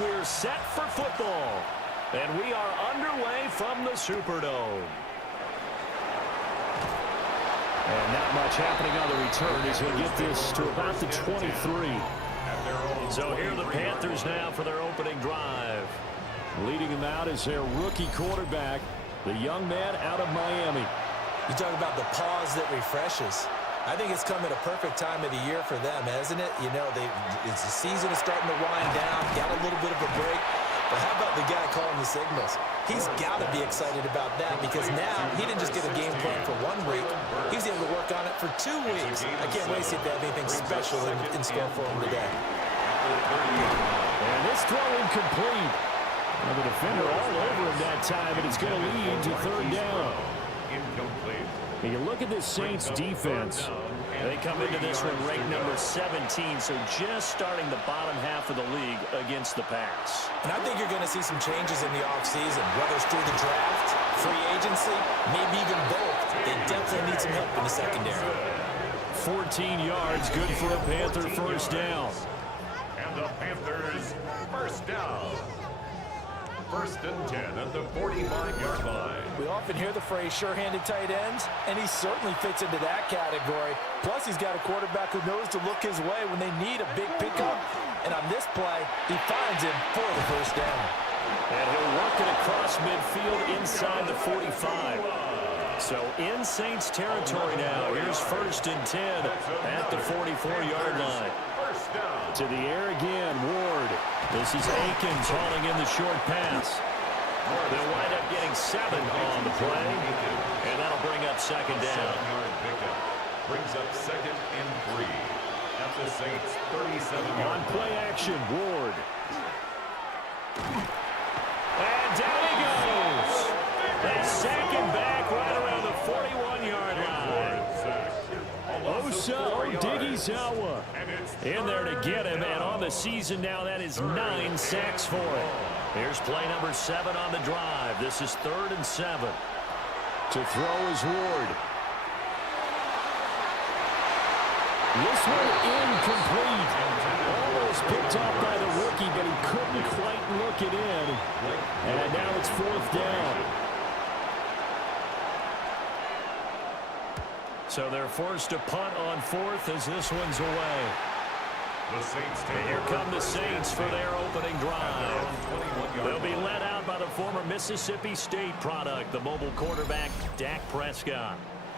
We're set for football, and we are underway from the Superdome. And not much happening on the return as we get this to about the 23. So here are the Panthers now for their opening drive. Leading them out is their rookie quarterback, the young man out of Miami. You talk about the pause that refreshes. I think it's come at a perfect time of the year for them, hasn't it? You know, the season is starting to wind down, got a little bit of a break. But how about the guy calling the signals? He's got to be excited about that because now he didn't just get a game plan for 1 week. He's able to work on it for 2 weeks. I can't wait to see if they have anything special in store for him today. And this throw incomplete. Well, the defender all over him that time, and it's going to lead to third down. Incomplete. And you look at this Saints defense. They come into this one ranked number 17, so just starting the bottom half of the league against the pass. And I think you're going to see some changes in the offseason, whether it's through the draft, free agency, maybe even both. They definitely need some help in the secondary. 14 yards, good for a Panther first down. And the Panthers first down. First and 10 at the 45-yard line. We often hear the phrase sure-handed tight ends, and he certainly fits into that category. Plus, he's got a quarterback who knows to look his way when they need a big pickup. And on this play, he finds him for the first down. And he'll work it across midfield inside the 45. So in Saints territory now. Here's first and 10 at the 44-yard line. To the air again, Ward. This is Akins hauling in the short pass. They'll wind up getting 7 on the play, and that'll bring up second down. 7-yard pickup brings up 2nd and 3 at the Saints' 37-yard On play action, Ward. And down he goes. They sack him back right around the 41-yard line. Osa Odighizuwa in there to get him, and on the season now, that is 9 sacks for him. Here's play number 7 on the drive. This is 3rd and 7. To throw is Ward. This one incomplete. Almost picked off by the rookie, but he couldn't quite look it in. And now it's 4th down. So they're forced to punt on 4th as this one's away. Here come the Saints for their opening drive. They'll be led out by the former Mississippi State product, the mobile quarterback, Dak Prescott.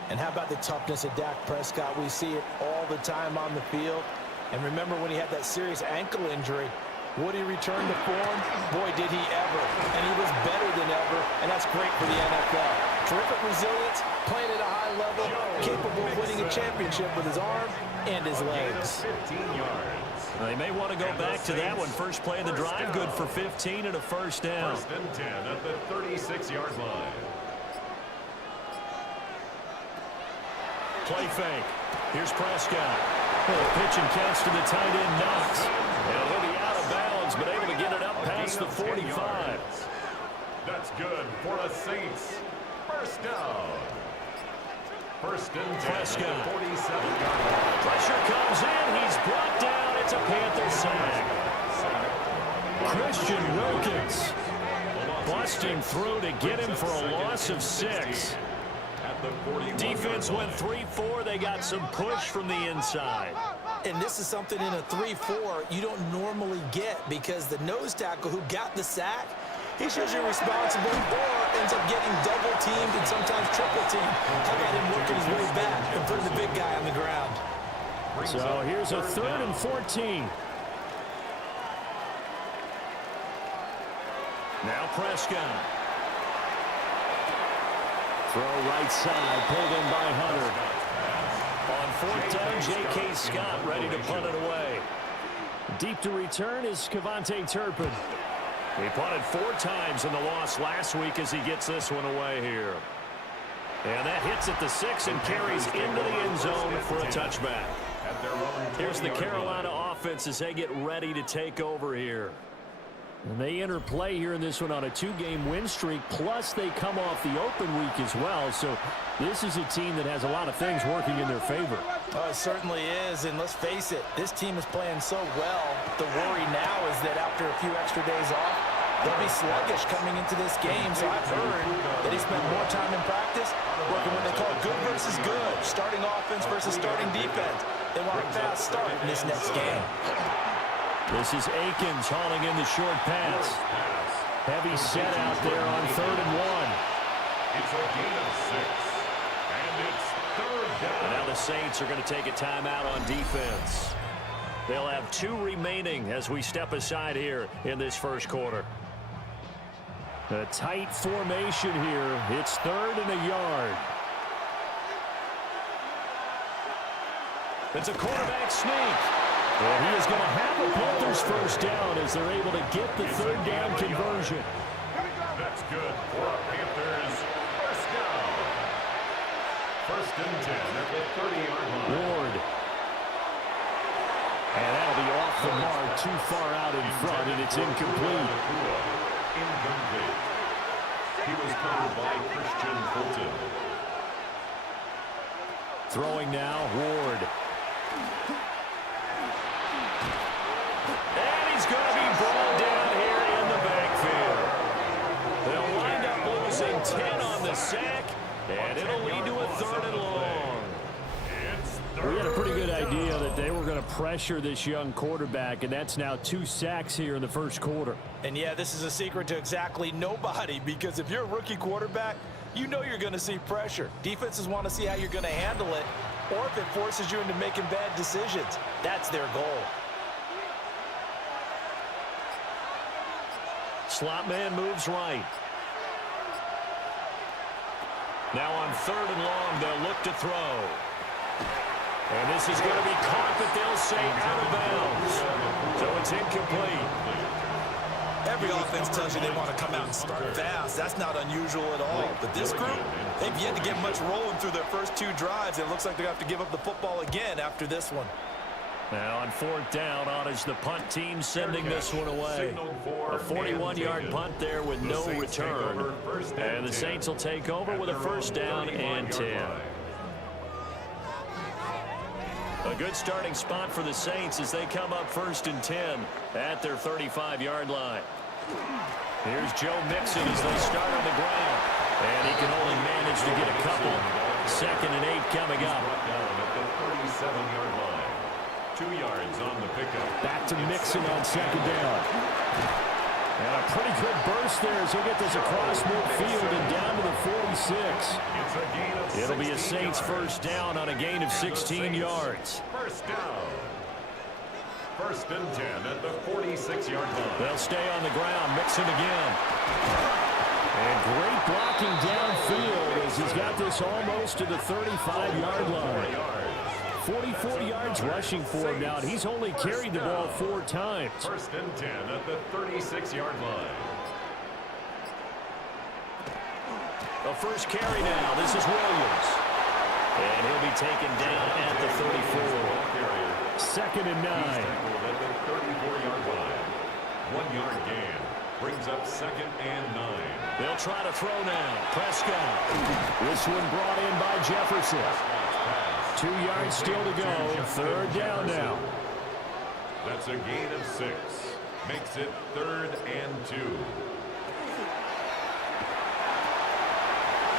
And how about the toughness of Dak Prescott? We see it all the time on the field. And remember when he had that serious ankle injury, would he return to form? Boy, did he ever. And he was better than ever, and that's great for the NFL. Terrific resilience, playing at a high level, capable of winning a championship with his arm and his legs. 15 yards. They may want to go back to that one. First play of the drive, good for 15 and a first down. 1st and 10 at the 36-yard line. Play fake. Here's Prescott. Pitch and catch to the tight end, Knox. And he'll be out of bounds, but able to get it up past the 45. That's good for the Saints. First down. 1st and 10 Prescott. at the 47-yard line. Pressure comes in. He's brought down. It's a Panther sack. Christian Wilkins busting through to get him for a loss of 6. Defense went 3-4. They got some push from the inside. And this is something in a 3-4 you don't normally get, because the nose tackle who got the sack, he's usually responsible or ends up getting double teamed and sometimes triple teamed. How about him working his way back and putting the big guy on the ground? So here's a 3rd and 14. Now Prescott. Throw right side, pulled in by Hunter. On 4th down, J.K. Scott ready to punt it away. Deep to return is Kevontae Turpin. He punted 4 times in the loss last week as he gets this one away here. And that hits at the 6 and carries into the end zone for a touchback. Here's the Carolina offense as they get ready to take over here. And they enter play here in this one on a 2-game win streak, plus they come off the open week as well. So this is a team that has a lot of things working in their favor. Oh, it certainly is, and let's face it, this team is playing so well. The worry now is that after a few extra days off, they'll be sluggish coming into this game. So I've heard that he spent more time in practice working what they call good versus good, starting offense versus starting defense. They want a fast start in this next game. This is Akins hauling in the short pass. Heavy set out there on 3rd and 1. It's a gain of 6. And it's 3rd down. And now the Saints are going to take a timeout on defense. They'll have 2 remaining as we step aside here in this first quarter. A tight formation here. It's 3rd and a yard. It's a quarterback sneak. And he is going to have the Panthers first down as they're able to get the 3rd down conversion. That's good for the Panthers. First down. 1st and 10 at the 30-yard line. Ward. And that'll be off the mark, too far out in front, and it's incomplete. Incomplete. He was covered by Christian Fulton. Throwing now, Ward. And he's going to be brought down here in the backfield. They'll wind up losing 10 on the sack, and it'll lead to a 3rd and long. We had a pretty good idea that they were going to pressure this young quarterback, and that's now 2 sacks here in the first quarter. And yeah, this is a secret to exactly nobody, because if you're a rookie quarterback, you know you're going to see pressure. Defenses want to see how you're going to handle it, or if it forces you into making bad decisions. That's their goal. Slot man moves right. Now on 3rd and long, they'll look to throw. And this is going to be caught, but they'll say out of bounds. So it's incomplete. Every offense tells you they want to come out and start fast. That's not unusual at all. But this group, they've yet to get much rolling through their first 2 drives. It looks like they're going to have to give up the football again after this one. Now on 4th down, on is the punt team sending this one away. A 41-yard punt there with no return. And the Saints will take over with a 1st down and 10. A good starting spot for the Saints as they come up 1st and 10 at their 35-yard line. Here's Joe Mixon as they start on the ground. And he can only manage to get a couple. 2nd and 8 coming up. At the 37-yard line. 2 yards on the pickup. Back to Mixon on 2nd down. And a pretty good burst there as he'll get this across midfield and down to the 46. It'll be a Saints 1st down on a gain of 16 yards. 1st down. 1st and 10 at the 46-yard line. They'll stay on the ground. Mixon again. And great blocking downfield as he's got this almost to the 35-yard line. 44 yards rushing for him now. He's only carried the ball 4 times. 1st and 10 at the 36-yard line. The first carry now. This is Williams. And he'll be taken down at the 34. 2nd and 9. At the 34-yard line. 1-yard gain. Brings up 2nd and 9. They'll try to throw now. Prescott. This one brought in by Jefferson. 2 yards still to go. 3rd down now. That's a gain of 6. Makes it 3rd and 2.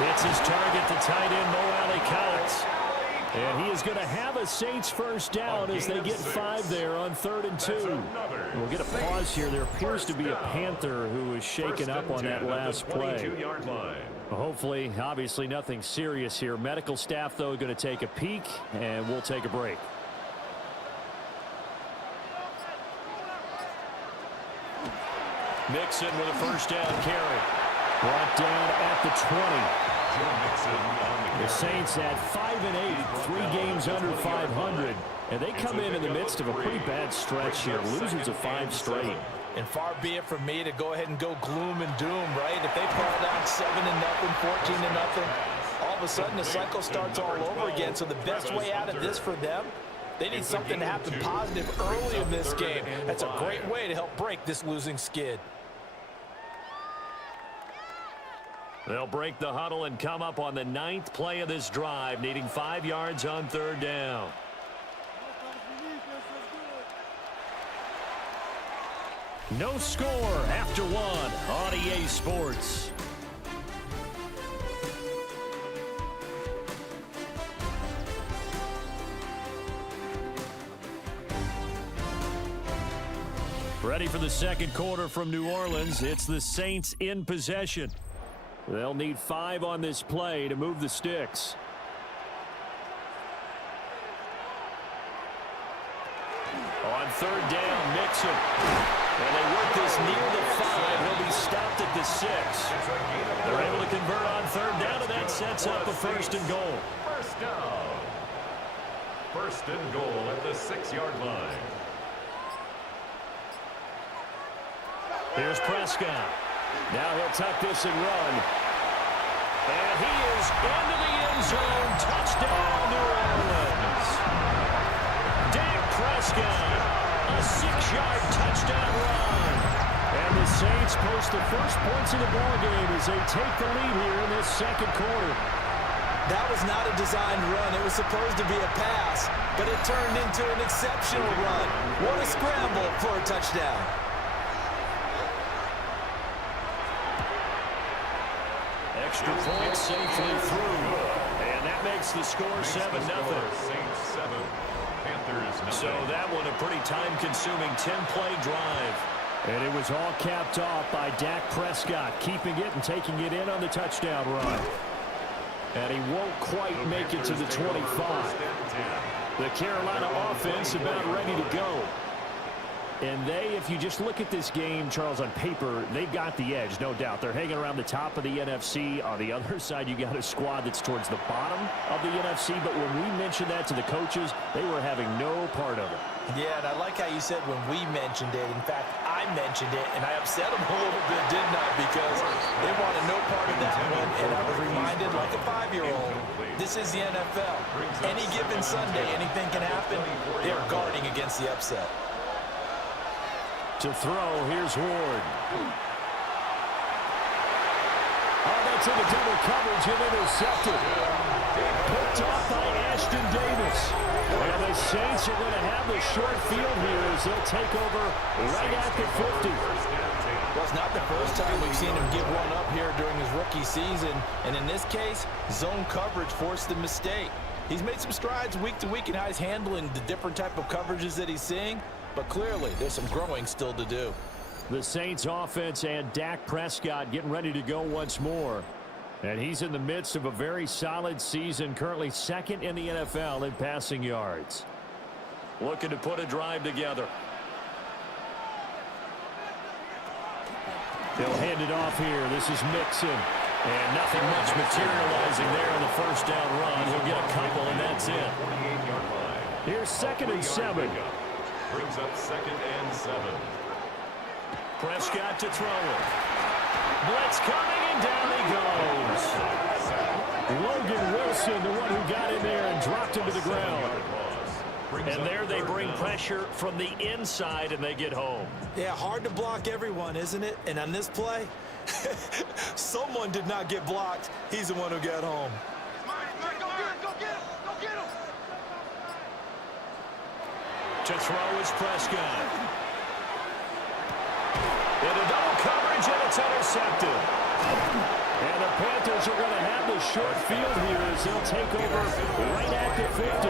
Hits his target, the tight end, Mo Alley-Cox. And he is going to have a Saints 1st down as they get 5 there on 3rd and 2. We'll get a pause here. There appears to be a Panther who was shaken up on that last play. Hopefully, obviously nothing serious here. Medical staff, though, going to take a peek, and we'll take a break. Mixon with a 1st down carry. Brought down at the 20. The Saints at 5 and 8, 3 games under 500, and they come in the midst of a pretty bad stretch here, losers of 5 straight. And far be it from me to go ahead and go gloom and doom, right? If they fall down 7-0, 14-0, all of a sudden the cycle starts all over again. So the best way out of this for them, they need something to happen positive early in this game. That's a great way to help break this losing skid. They'll break the huddle and come up on the 9th play of this drive, needing 5 yards on 3rd down. No score after 1 on EA Sports. Ready for the 2nd quarter from New Orleans. It's the Saints in possession. They'll need 5 on this play to move the sticks. On 3rd down, Mixon. And they work this near the 5. He'll be stopped at the 6. They're able to convert on 3rd down, and that sets up a 1st and goal. 1st down. 1st and goal at the 6-yard line. Here's Prescott. Now he'll tuck this and run. And he is into the end zone. Touchdown, New Orleans. Dak Prescott, a 6-yard touchdown run. And the Saints post the first points of the ballgame as they take the lead here in this 2nd quarter. That was not a designed run. It was supposed to be a pass, but it turned into an exceptional run. What a scramble for a touchdown. Extra point safely through. And that makes the score 7-0. Saints 7, Panthers 9. So that one a pretty time-consuming 10-play drive. And it was all capped off by Dak Prescott, keeping it and taking it in on the touchdown run. And he won't quite make it to the 25. The Carolina offense about ready to go. And they, if you just look at this game, Charles, on paper, they've got the edge, no doubt. They're hanging around the top of the NFC. On the other side, you got a squad that's towards the bottom of the NFC. But when we mentioned that to the coaches, they were having no part of it. Yeah, and I like how you said when we mentioned it. In fact, I mentioned it, and I upset them a little bit, didn't I? Because they wanted no part of that one, and I was reminded like a 5-year-old, this is the NFL. Any given Sunday, anything can happen. They're guarding against the upset. To throw, here's Ward. Oh, that's in the double coverage and intercepted. Picked off by Ashton Davis. And the Saints are going to have the short field here as they'll take over right at the 50. Well, it's not the first time we've seen him give one up here during his rookie season. And in this case, zone coverage forced the mistake. He's made some strides week to week in how he's handling the different type of coverages that he's seeing. But clearly, there's some growing still to do. The Saints offense and Dak Prescott getting ready to go once more. And he's in the midst of a very solid season, currently second in the NFL in passing yards. Looking to put a drive together. They'll hand it off here. This is Mixon. And nothing much materializing there on the first down run. He'll get a couple, and that's it. Here's 2nd and 7. Brings up 2nd and 7. Prescott to throw it. Blitz coming, and down he goes. Logan Wilson, the one who got in there and dropped him to the ground. And there they bring pressure from the inside, and they get home. Yeah, hard to block everyone, isn't it? And on this play, someone did not get blocked. He's the one who got home. To throw is Prescott. Into double coverage, and it's intercepted. And the Panthers are going to have the short field here as they'll take over right at the 50.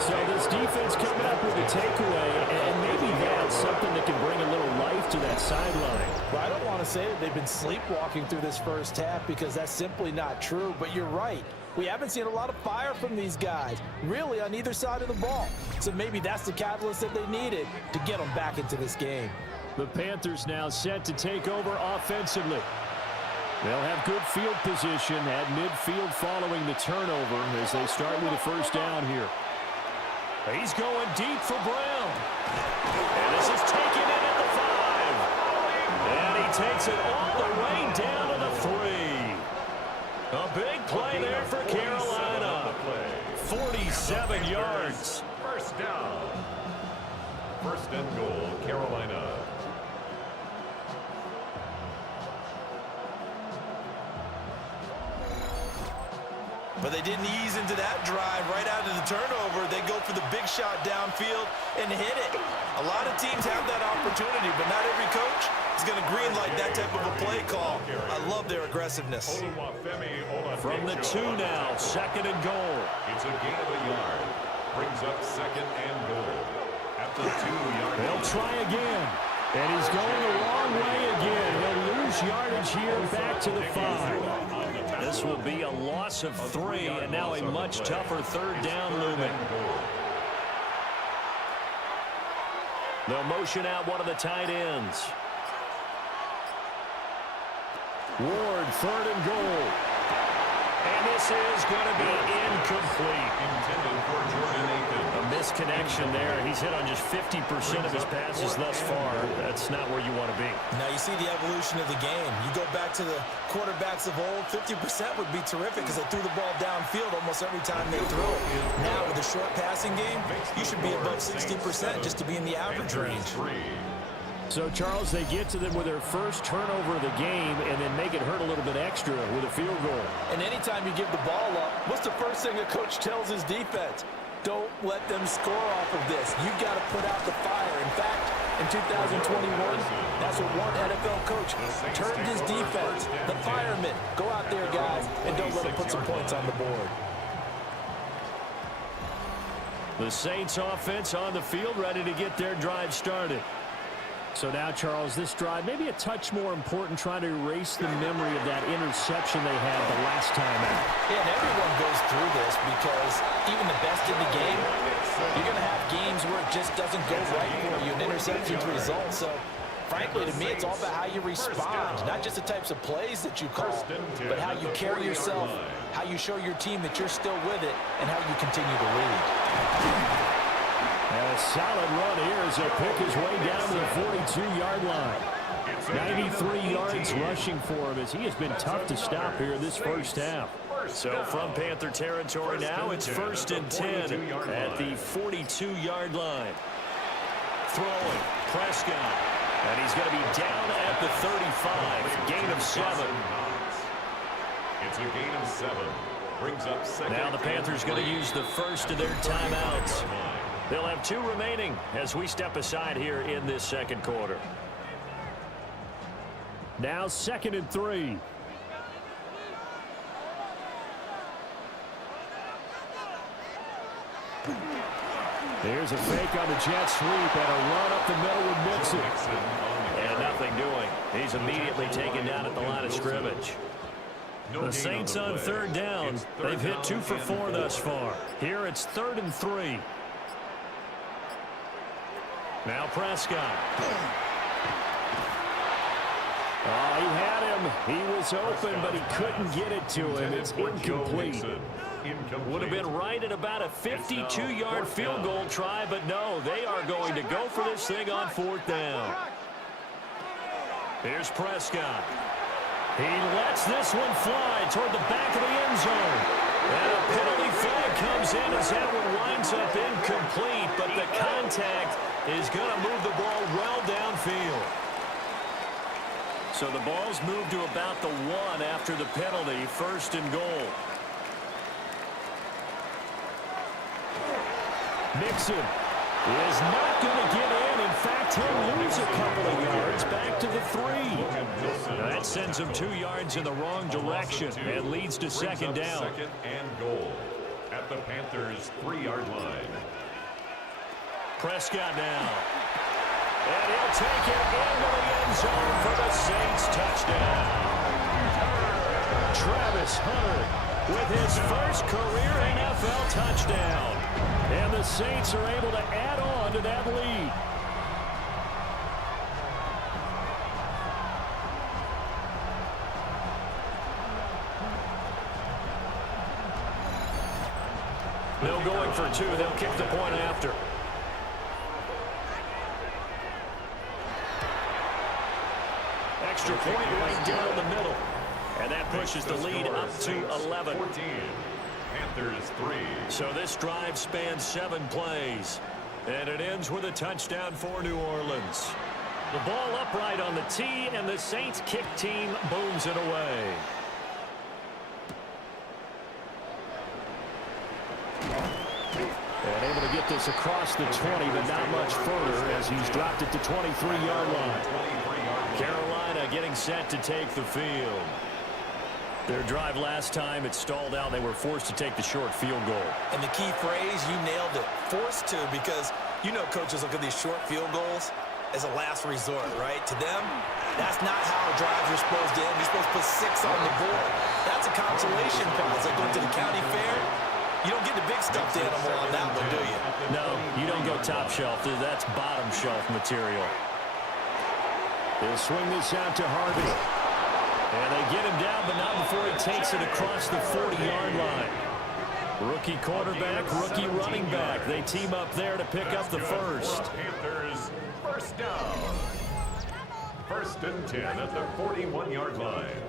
So this defense coming up with a takeaway, and maybe that's something that can bring a little life to that sideline. Well, I don't want to say that they've been sleepwalking through this first half because that's simply not true, but you're right. We haven't seen a lot of fire from these guys, really, on either side of the ball. So maybe that's the catalyst that they needed to get them back into this game. The Panthers now set to take over offensively. They'll have good field position at midfield following the turnover as they start with a first down here. He's going deep for Brown. And this is taken in at the 5. And he takes it all the way down to the 3. A big play there for Carolina. 47 yards. First down. 1st and goal, Carolina. But they didn't ease into that drive right out of the turnover. They go for the big shot downfield and hit it. A lot of teams have that opportunity, but not every coach is going to greenlight that type of a play call. I love their aggressiveness. From the 2 now, 2nd and goal. It's a gain of a yard. Brings up 2nd and goal. At the 2-yard line. They'll try again. And he's going the wrong way again. He'll lose yardage here back to the 5. This will be a loss of 3, and now a much tougher 3rd down looming. They'll motion out one of the tight ends. Ward, 3rd and goal. And this is going to be incomplete. Intended for Jordan Nathan. A misconnection there. He's hit on just 50% of his passes thus far. That's not where you want to be. Now you see the evolution of the game. You go back to the quarterbacks of old, 50% would be terrific because they threw the ball downfield almost every time they threw it. Now with the short passing game, you should be above 60% just to be in the average range. So, Charles, they get to them with their first turnover of the game and then make it hurt a little bit extra with a field goal. And anytime you give the ball up, what's the first thing a coach tells his defense? Don't let them score off of this. You've got to put out the fire. In fact, in 2021, that's what one NFL coach turned his defense, the firemen. Go out there, guys, and don't let them put some points on the board. The Saints offense on the field ready to get their drive started. So now, Charles, this drive maybe a touch more important, trying to erase the memory of that interception they had the last time out. Yeah, and everyone goes through this because even the best in the game, you're going to have games where it just doesn't go right for you, and interceptions result. So, frankly, to me, it's all about how you respond, not just the types of plays that you call, but how you carry yourself, how you show your team that you're still with it, and how you continue to lead. And a solid run here as he'll pick his way down to the 42-yard line. 93 yards rushing for him as he has been tough to stop here this first half. So from Panther territory now, it's 1st and 10 at the 42-yard line. Throwing, Prescott. And he's going to be down at the 35. Gain of 7. It's a gain of 7. Brings up second. Now the Panthers going to use the first of their timeouts. They'll have 2 remaining as we step aside here in this second quarter. Now 2nd and 3. There's a fake on the jet sweep and a run up the middle with Mixon. And nothing doing. He's immediately taken down at the line of scrimmage. The Saints on 3rd down. They've hit 2 for 4 thus far. Here it's 3rd and 3. Now Prescott. Oh, he had him. He was open, but he couldn't get it to him. It's incomplete. Would have been right at about a 52-yard field goal try, but no, they are going to go for this thing on 4th down. Here's Prescott. He lets this one fly toward the back of the end zone. And a penalty flag comes in as that one winds up incomplete, but the contact is going to move the ball well downfield. So the ball's moved to about the 1 after the penalty, 1st and goal. Mixon is not going to get in. In fact, he'll lose a couple of yards back to the 3. Now that sends him 2 yards in the wrong direction and leads to 2nd down. 2nd and goal at the Panthers' 3-yard line. Prescott now. And he'll take it into the end zone for the Saints touchdown. Travis Hunter with his first career NFL touchdown. And the Saints are able to add on to that lead. No going for 2. They'll kick the point after. Extra point right down the middle. And that pushes the lead up to 11. 14. Panthers 3. So this drive spans 7 plays. And it ends with a touchdown for New Orleans. The ball upright on the tee, and the Saints kick team booms it away. And able to get this across the 20, but not much further as he's dropped it to 23-yard line. Carolina getting set to take the field. Their drive last time, it stalled out. They were forced to take the short field goal. And the key phrase, you nailed it, forced to, because you know coaches look at these short field goals as a last resort, right? To them, that's not how drives are supposed to end. You're supposed to put 6 on the board. That's a consolation prize. Like going to the county fair, you don't get the big stuffed animal on that one, do you? No, you don't go top shelf. That's bottom shelf material. They'll swing this out to Harvey. And they get him down, but not before he takes it across the 40-yard line. Rookie quarterback, rookie running back. They team up there to pick up the first. Panthers, first down. 1st and 10 at the 41-yard line.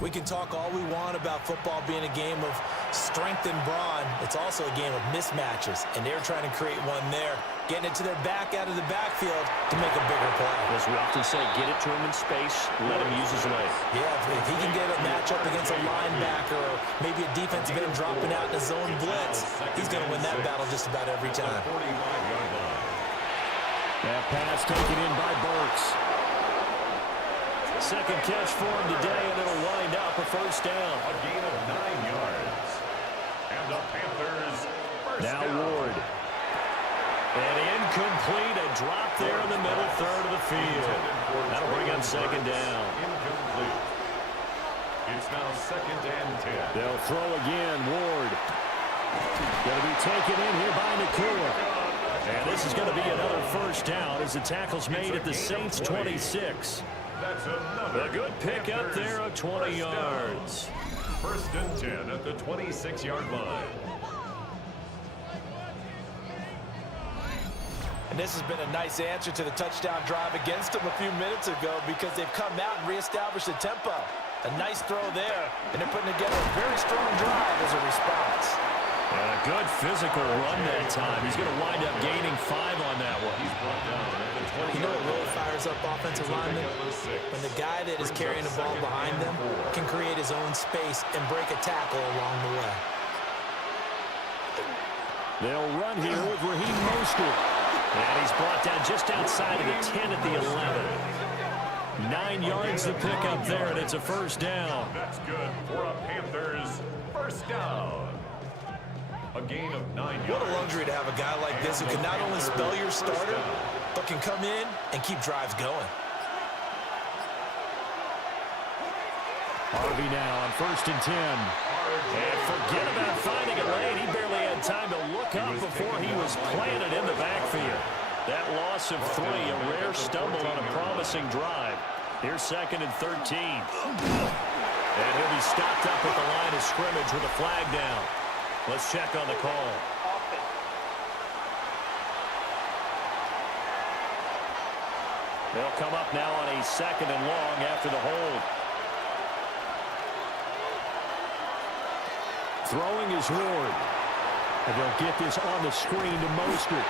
We can talk all we want about football being a game of strength and brawn. It's also a game of mismatches, and they're trying to create one there, getting it to their back out of the backfield to make a bigger play. As we often say, get it to him in space, let him use his leg. Yeah, if he can get a matchup against a linebacker or maybe a defensive end dropping out in a zone blitz, he's going to win that battle just about every time. That pass taken in by Burks. Second catch for him today, and it'll wind up a first down. A gain of 9 yards. And the Panthers first now down. Ward And incomplete, a drop there in the middle third of the field. That'll bring up second down. Incomplete. It's now 2nd and 10. They'll throw again. Ward. Going to be taken in here by Nakua. And this is going to be another first down as the tackle's made at the Saints' 26. That's another A good pick up there of 20 yards. 1st and 10 at the 26-yard line. And this has been a nice answer to the touchdown drive against them a few minutes ago because they've come out and reestablished the tempo. A nice throw there, and they're putting together a very strong drive as a response. And a good physical run that time. He's going to wind up gaining 5 on that one. He's brought down at the 20. You know what really fires up offensive linemen? When the guy that is carrying the ball behind them can create his own space and break a tackle along the way. They'll run here with Raheem Mostert. And he's brought down just outside of the 10 at the 11. 9 yards to pick up there, and it's a first down. That's good for a Panthers first down. A gain of 9 yards. What a luxury to have a guy like this who can not only spell your starter, but can come in and keep drives going. Harvey now on 1st and 10. And forget about finding a lane. He barely had time to look up before he was planted in the backfield. That loss of 3, a rare stumble on a promising drive. Here's 2nd and 13. And he'll be stopped up at the line of scrimmage with a flag down. Let's check on the call. They'll come up now on a 2nd and long after the hold. Throwing is Ward. And they'll get this on the screen to Mostert.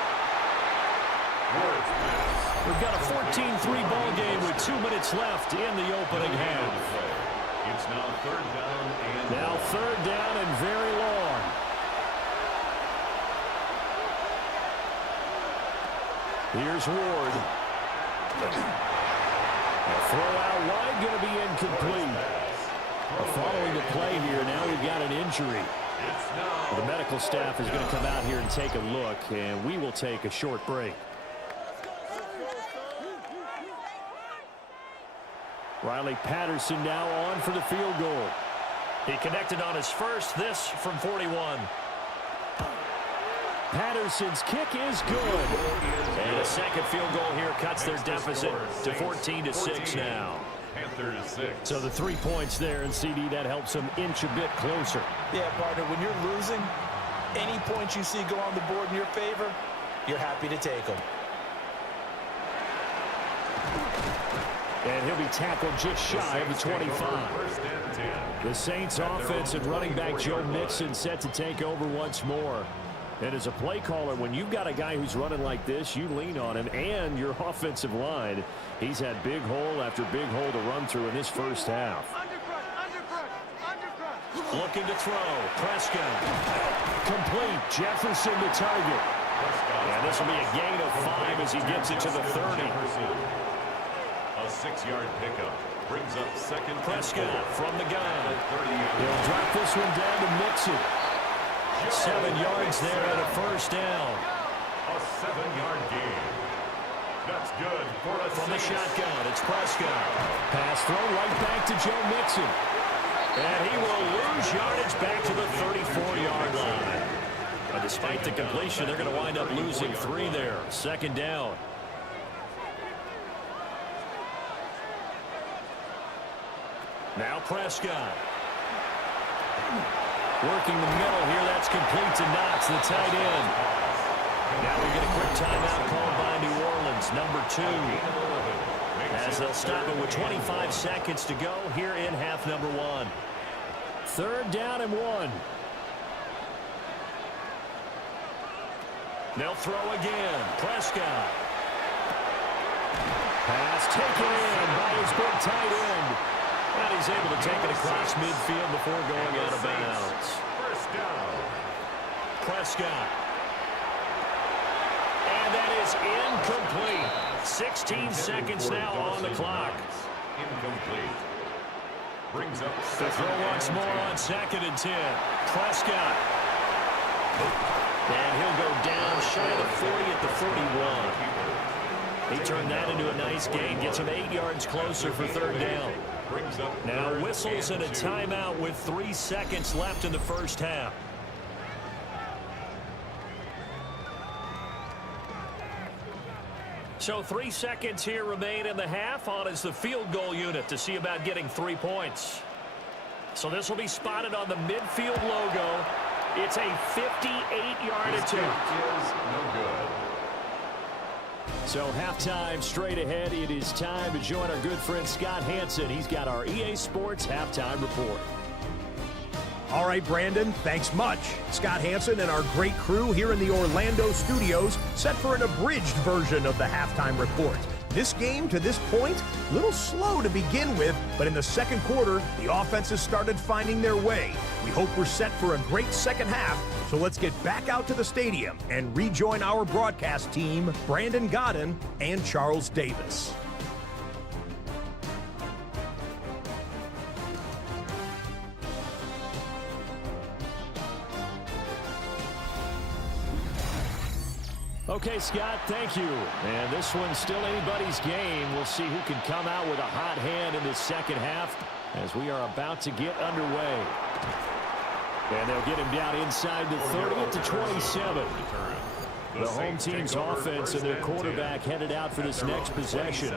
We've got a 14-3 ball game with 2 minutes left in the opening half. It's now 3rd down and Now 3rd down and very long. Here's Ward. A throw out wide, going to be incomplete. Following the play here, now we've got an injury. The medical staff is going to come out here and take a look, and we will take a short break. Riley Patterson now on for the field goal. He connected on his first, this from 41. Patterson's kick is good. And a second field goal here cuts their deficit to 14-6 now. Panthers 6. So the 3 points there, and CD, that helps them inch a bit closer. Yeah, partner, when you're losing, any points you see go on the board in your favor, you're happy to take them. And he'll be tackled just shy of the 25. 1st and 10. The Saints offense and running back Joe Mixon set to take over once more. And as a play caller, when you've got a guy who's running like this, you lean on him and your offensive line. He's had big hole after big hole to run through in this first half. Looking to throw. Prescott. Complete. Jefferson the target. And this will be a gain of 5 as he gets it to the 30. A 6-yard pickup brings up 2nd. Prescott from the gun. They'll drop this one down to Mixon. 7 yards there and a first down. A 7-yard gain. That's good for a From the 6. shotgun, it's Prescott. Pass throw right back to Joe Mixon. And he will lose yardage back to the 34-yard line. Despite the completion, they're going to wind up losing 3 there. 2nd down. Now Prescott. Working the middle here. That's complete to Knox, the tight end. Now we get a quick timeout called by New Orleans, number 2. As they'll stop it with 25 seconds to go here in half number 1. 3rd down and 1. They'll throw again. Prescott. Pass taken in by his big tight end. And he's able to take it across midfield before going out of bounds. First down. Prescott. And that is incomplete. 16 seconds now on the clock. Incomplete. Brings up The throw once more on 2nd and 10. Prescott. And he'll go down shy of the 40 at the 41. He turned that into a nice gain, gets him 8 yards closer for third down. Now whistles and a timeout with 3 seconds left in the first half. So 3 seconds here remain in the half. On is the field goal unit to see about getting 3 points. So this will be spotted on the midfield logo. It's a 58-yard attempt. No good. So halftime straight ahead. It is time to join our good friend Scott Hanson. He's got our EA Sports halftime report. All right, Brandon, thanks much. Scott Hanson and our great crew here in the Orlando studios set for an abridged version of the halftime report. This game, to this point, a little slow to begin with, but in the second quarter, the offenses started finding their way. We hope we're set for a great second half, so let's get back out to the stadium and rejoin our broadcast team, Brandon Godden and Charles Davis. Okay, Scott, thank you. And this one's still anybody's game. We'll see who can come out with a hot hand in this second half as we are about to get underway. And they'll get him down inside the 30 at the 27. The home team's offense and their quarterback headed out for this next possession.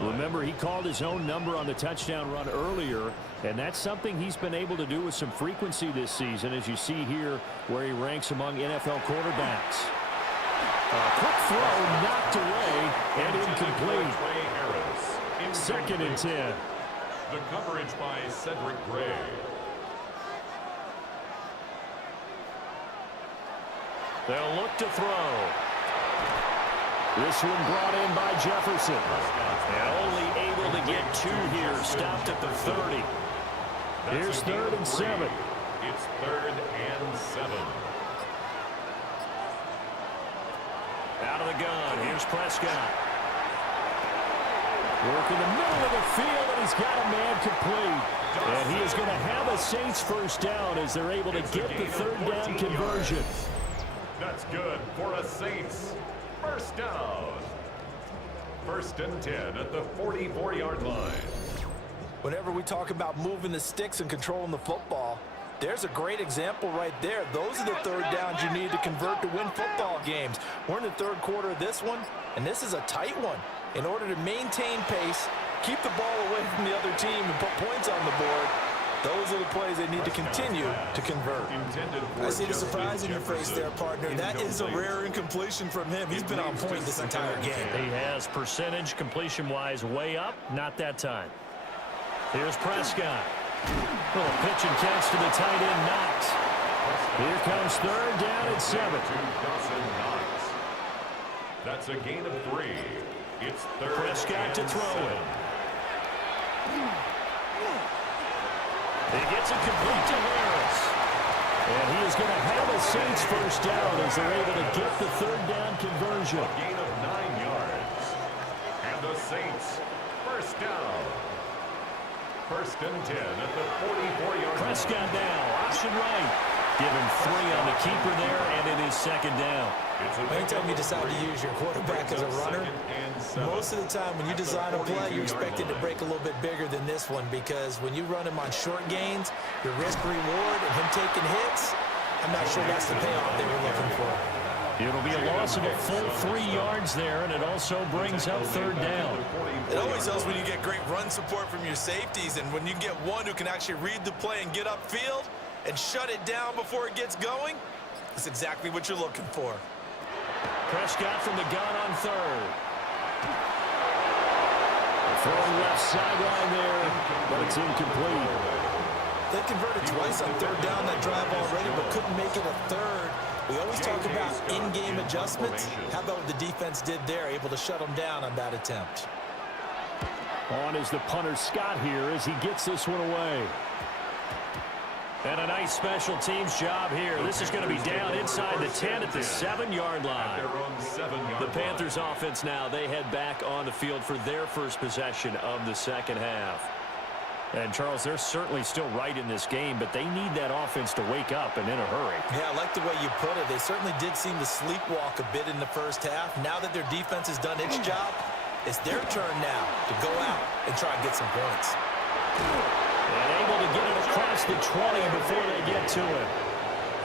Remember, he called his own number on the touchdown run earlier, and that's something he's been able to do with some frequency this season, as you see here where he ranks among NFL quarterbacks. A quick throw knocked away and incomplete. 2nd and 10. The coverage by Cedric Gray. They'll look to throw. This one brought in by Jefferson. And only able to get 2 here. Stopped at the 30. Here's 3rd and 7. It's 3rd and 7. Out of the gun. Here's Prescott. Work in the middle of the field, and he's got a man complete. And he is going to have a Saints first down as they're able to get the 3rd down conversion. That's good for a Saints first down. 1st and 10 at the 44-yard line. Whenever we talk about moving the sticks and controlling the football, there's a great example right there. Those are the 3rd downs you need to convert to win football games. We're in the 3rd quarter of this one, and this is a tight one. In order to maintain pace, keep the ball away from the other team, and put points on the board, those are the plays they need to continue to convert. I see the surprise in your face there, partner. That is a rare incompletion from him. He's been on point this entire game. He has percentage completion-wise way up. Not that time. Here's Prescott. Little pitch and catch to the tight end, Knox. Here comes 3rd down and 7. That's a gain of 3. It's 3rd Prescott to throw it. He gets it complete to Harris. And he is going to have a Saints first down as they're able to get the 3rd down conversion. A gain of 9 yards. And the Saints first down. 1st and 10 at the 44-yard line. Prescott now, option right. Give him 3 on the keeper there, and it is 2nd down. Anytime you decide to use your quarterback as a runner, most of the time when you design a play, you expect it to break a little bit bigger than this one, because when you run him on short gains, your risk-reward and him taking hits, I'm not sure that's the payoff they were looking for. It'll be a loss of a full 3 yards there, and it also brings up 3rd down. It always helps when you get great run support from your safeties, and when you get one who can actually read the play and get upfield and shut it down before it gets going, that's exactly what you're looking for. Prescott from the gun on 3rd. Throwing left sideline there, but it's incomplete. They converted twice on 3rd down that drive already, but couldn't make it a 3rd. We always talk about in-game adjustments. How about what the defense did there, able to shut them down on that attempt? On is the punter Scott here as he gets this one away. And a nice special teams job here. This is going to be down inside the 10 at the 7-yard line. The Panthers offense now, they head back on the field for their first possession of the second half. And, Charles, they're certainly still right in this game, but they need that offense to wake up and in a hurry. Yeah, I like the way you put it. They certainly did seem to sleepwalk a bit in the first half. Now that their defense has done its job, it's their turn now to go out and try and get some points. And able to get it across the 20 before they get to it.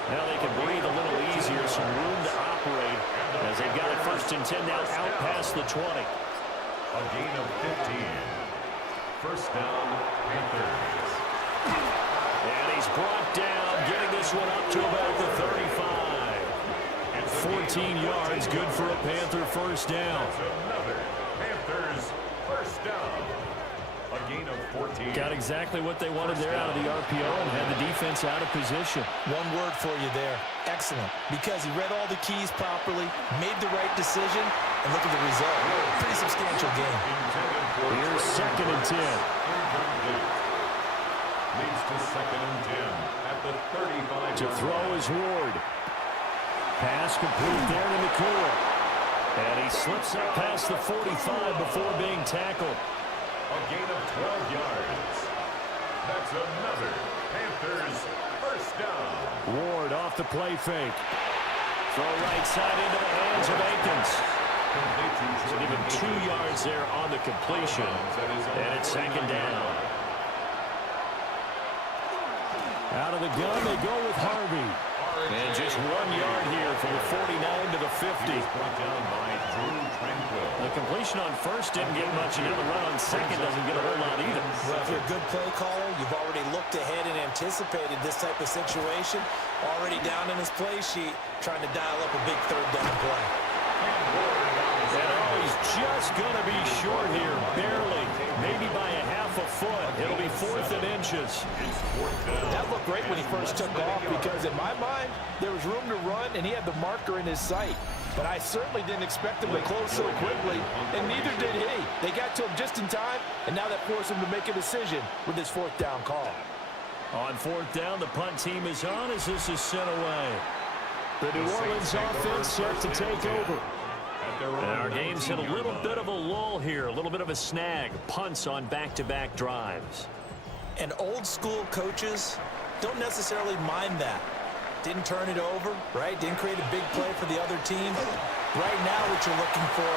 Now they can breathe a little easier, some room to operate as they've got it 1st and 10 now out past the 20. A gain of 15. First down, Panthers. And he's brought down, getting this one up to about the 35. 14 yards, good for a Panther first down. Another Panthers first down. A gain of 14. Got exactly what they wanted there out of the RPO and had the defense out of position. One word for you there, excellent, because he read all the keys properly, made the right decision, and look at the result. Pretty substantial game. Here's 2nd and 10. Leads to 2nd and 10 at the 35. To throw is Ward. Pass complete there to McCool. And he slips up past the 45 before being tackled. A gain of 12 yards. That's another Panthers first down. Ward off the play fake. Throw right side into the hands of Akins. So even 2 yards there on the completion. And it's 2nd down. Out of the gun, they go with Harvey. And just 1 yard here from the 49 to the 50. The completion on first didn't get much, and the run on second doesn't get a whole lot either. Well, if you're a good play caller, you've already looked ahead and anticipated this type of situation. Already down in his play sheet, trying to dial up a big 3rd down play. And he's just going to be short here, barely, maybe by a half a foot. It'll be 4th and inches. That looked great when he first took off because, in my mind, there was room to run, and he had the marker in his sight. But I certainly didn't expect him to close so quickly, and neither did he. They got to him just in time, and now that forced him to make a decision with his 4th down call. On 4th down, the punt team is on as this is sent away. The New Orleans offense set to take over. And our game's hit a little bit of a lull here, a little bit of a snag. Punts on back-to-back drives. And old-school coaches don't necessarily mind that. Didn't turn it over, right? Didn't create a big play for the other team. Right now what you're looking for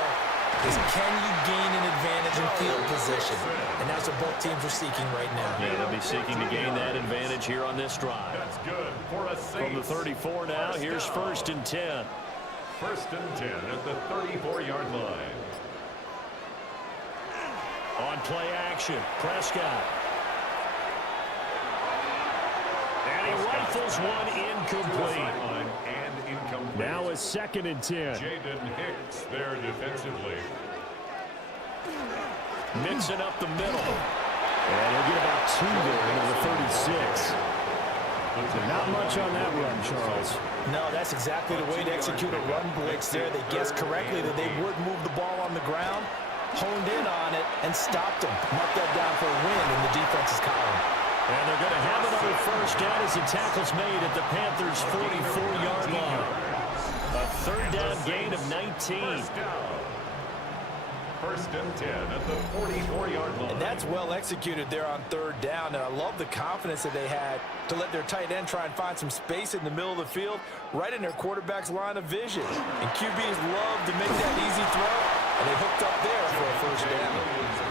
is can you gain an advantage in field position? And that's what both teams are seeking right now. Yeah, they'll be seeking to gain that advantage here on this drive. That's good for a Saints. From the 34 now, here's 1st and 10. 1st and 10 at the 34-yard line. On play action, Prescott. And he rifles one incomplete. Now it's 2nd and 10. Jaden Hicks there defensively. Mixing up the middle. And he'll get about 2 there into the 36. Not much on that run, Charles. No, that's exactly the way to execute a run blitz there. They guessed correctly that they would move the ball on the ground, honed in on it, and stopped them. Marked that down for a win in the defense's column. And they're going to have another first down as the tackle's made at the Panthers' 44-yard line. A 3rd down gain of 19. 1st and 10 at the 44-yard line. And that's well executed there on 3rd down. And I love the confidence that they had to let their tight end try and find some space in the middle of the field, right in their quarterback's line of vision. And QBs love to make that easy throw, and they hooked up there for a first down.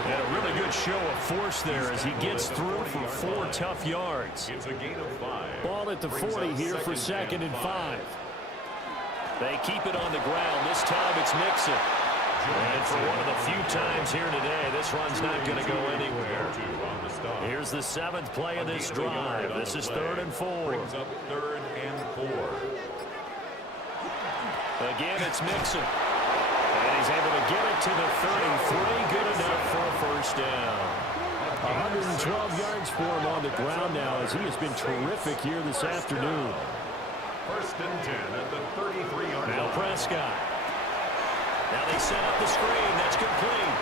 And a really good show of force there as he gets through for 4 tough yards. It's a gain of 5. Ball at the 40 here for 2nd and 5. They keep it on the ground. This time it's Mixon. And for one of the few times here today, this run's not going to go anywhere. Here's the 7th play of this drive. This is 3rd and 4. Brings up 3rd and 4. Again, it's Mixon. And he's able to get it to the 33. Good enough for a first down. 112 yards for him on the ground now as he has been terrific here this afternoon. 1st and 10 at the 33-yard line. Now Prescott. Now they set up the screen. That's complete.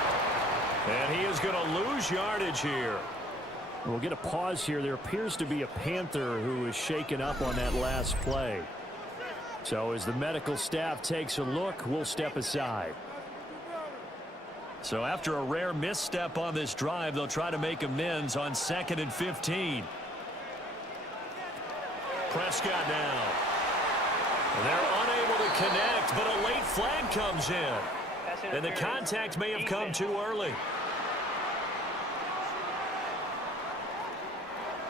And he is going to lose yardage here. We'll get a pause here. There appears to be a Panther who is shaken up on that last play. So as the medical staff takes a look, we'll step aside. So after a rare misstep on this drive, they'll try to make amends on 2nd and 15. Prescott now. They're unable to connect, but a late flag comes in. And the contact may have come too early.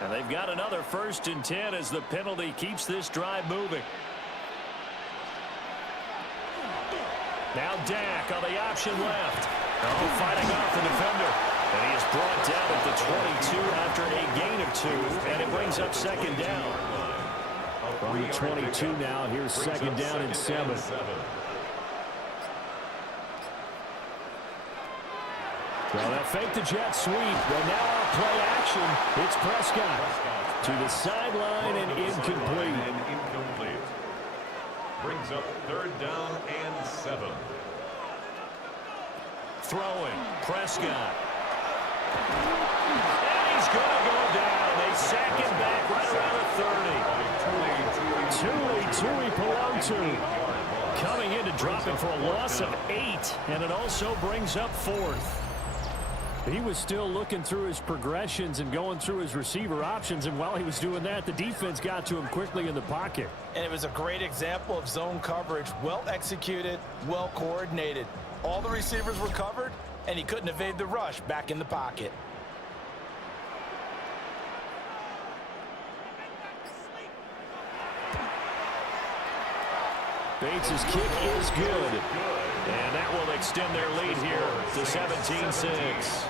And they've got another 1st and 10 as the penalty keeps this drive moving. Now Dak on the option left. Oh, fighting off the defender. And he is brought down at the 22 after a gain of 2. And it brings up 2nd down. From the 22 now, here's 2nd down and 7. Well, that fake the jet sweep, but now our play action. It's Prescott to the sideline and incomplete. Brings up 3rd down and 7. Throwing, Prescott. And he's going to go down. They sack him back right around the 30. Tui Pelotu coming in to drop him for a loss of 8, and it also brings up 4th. He was still looking through his progressions and going through his receiver options, and while he was doing that, the defense got to him quickly in the pocket. And it was a great example of zone coverage. Well executed, well coordinated. All the receivers were covered, and he couldn't evade the rush back in the pocket. Bates' kick is good. And that will extend their lead here to 17-6.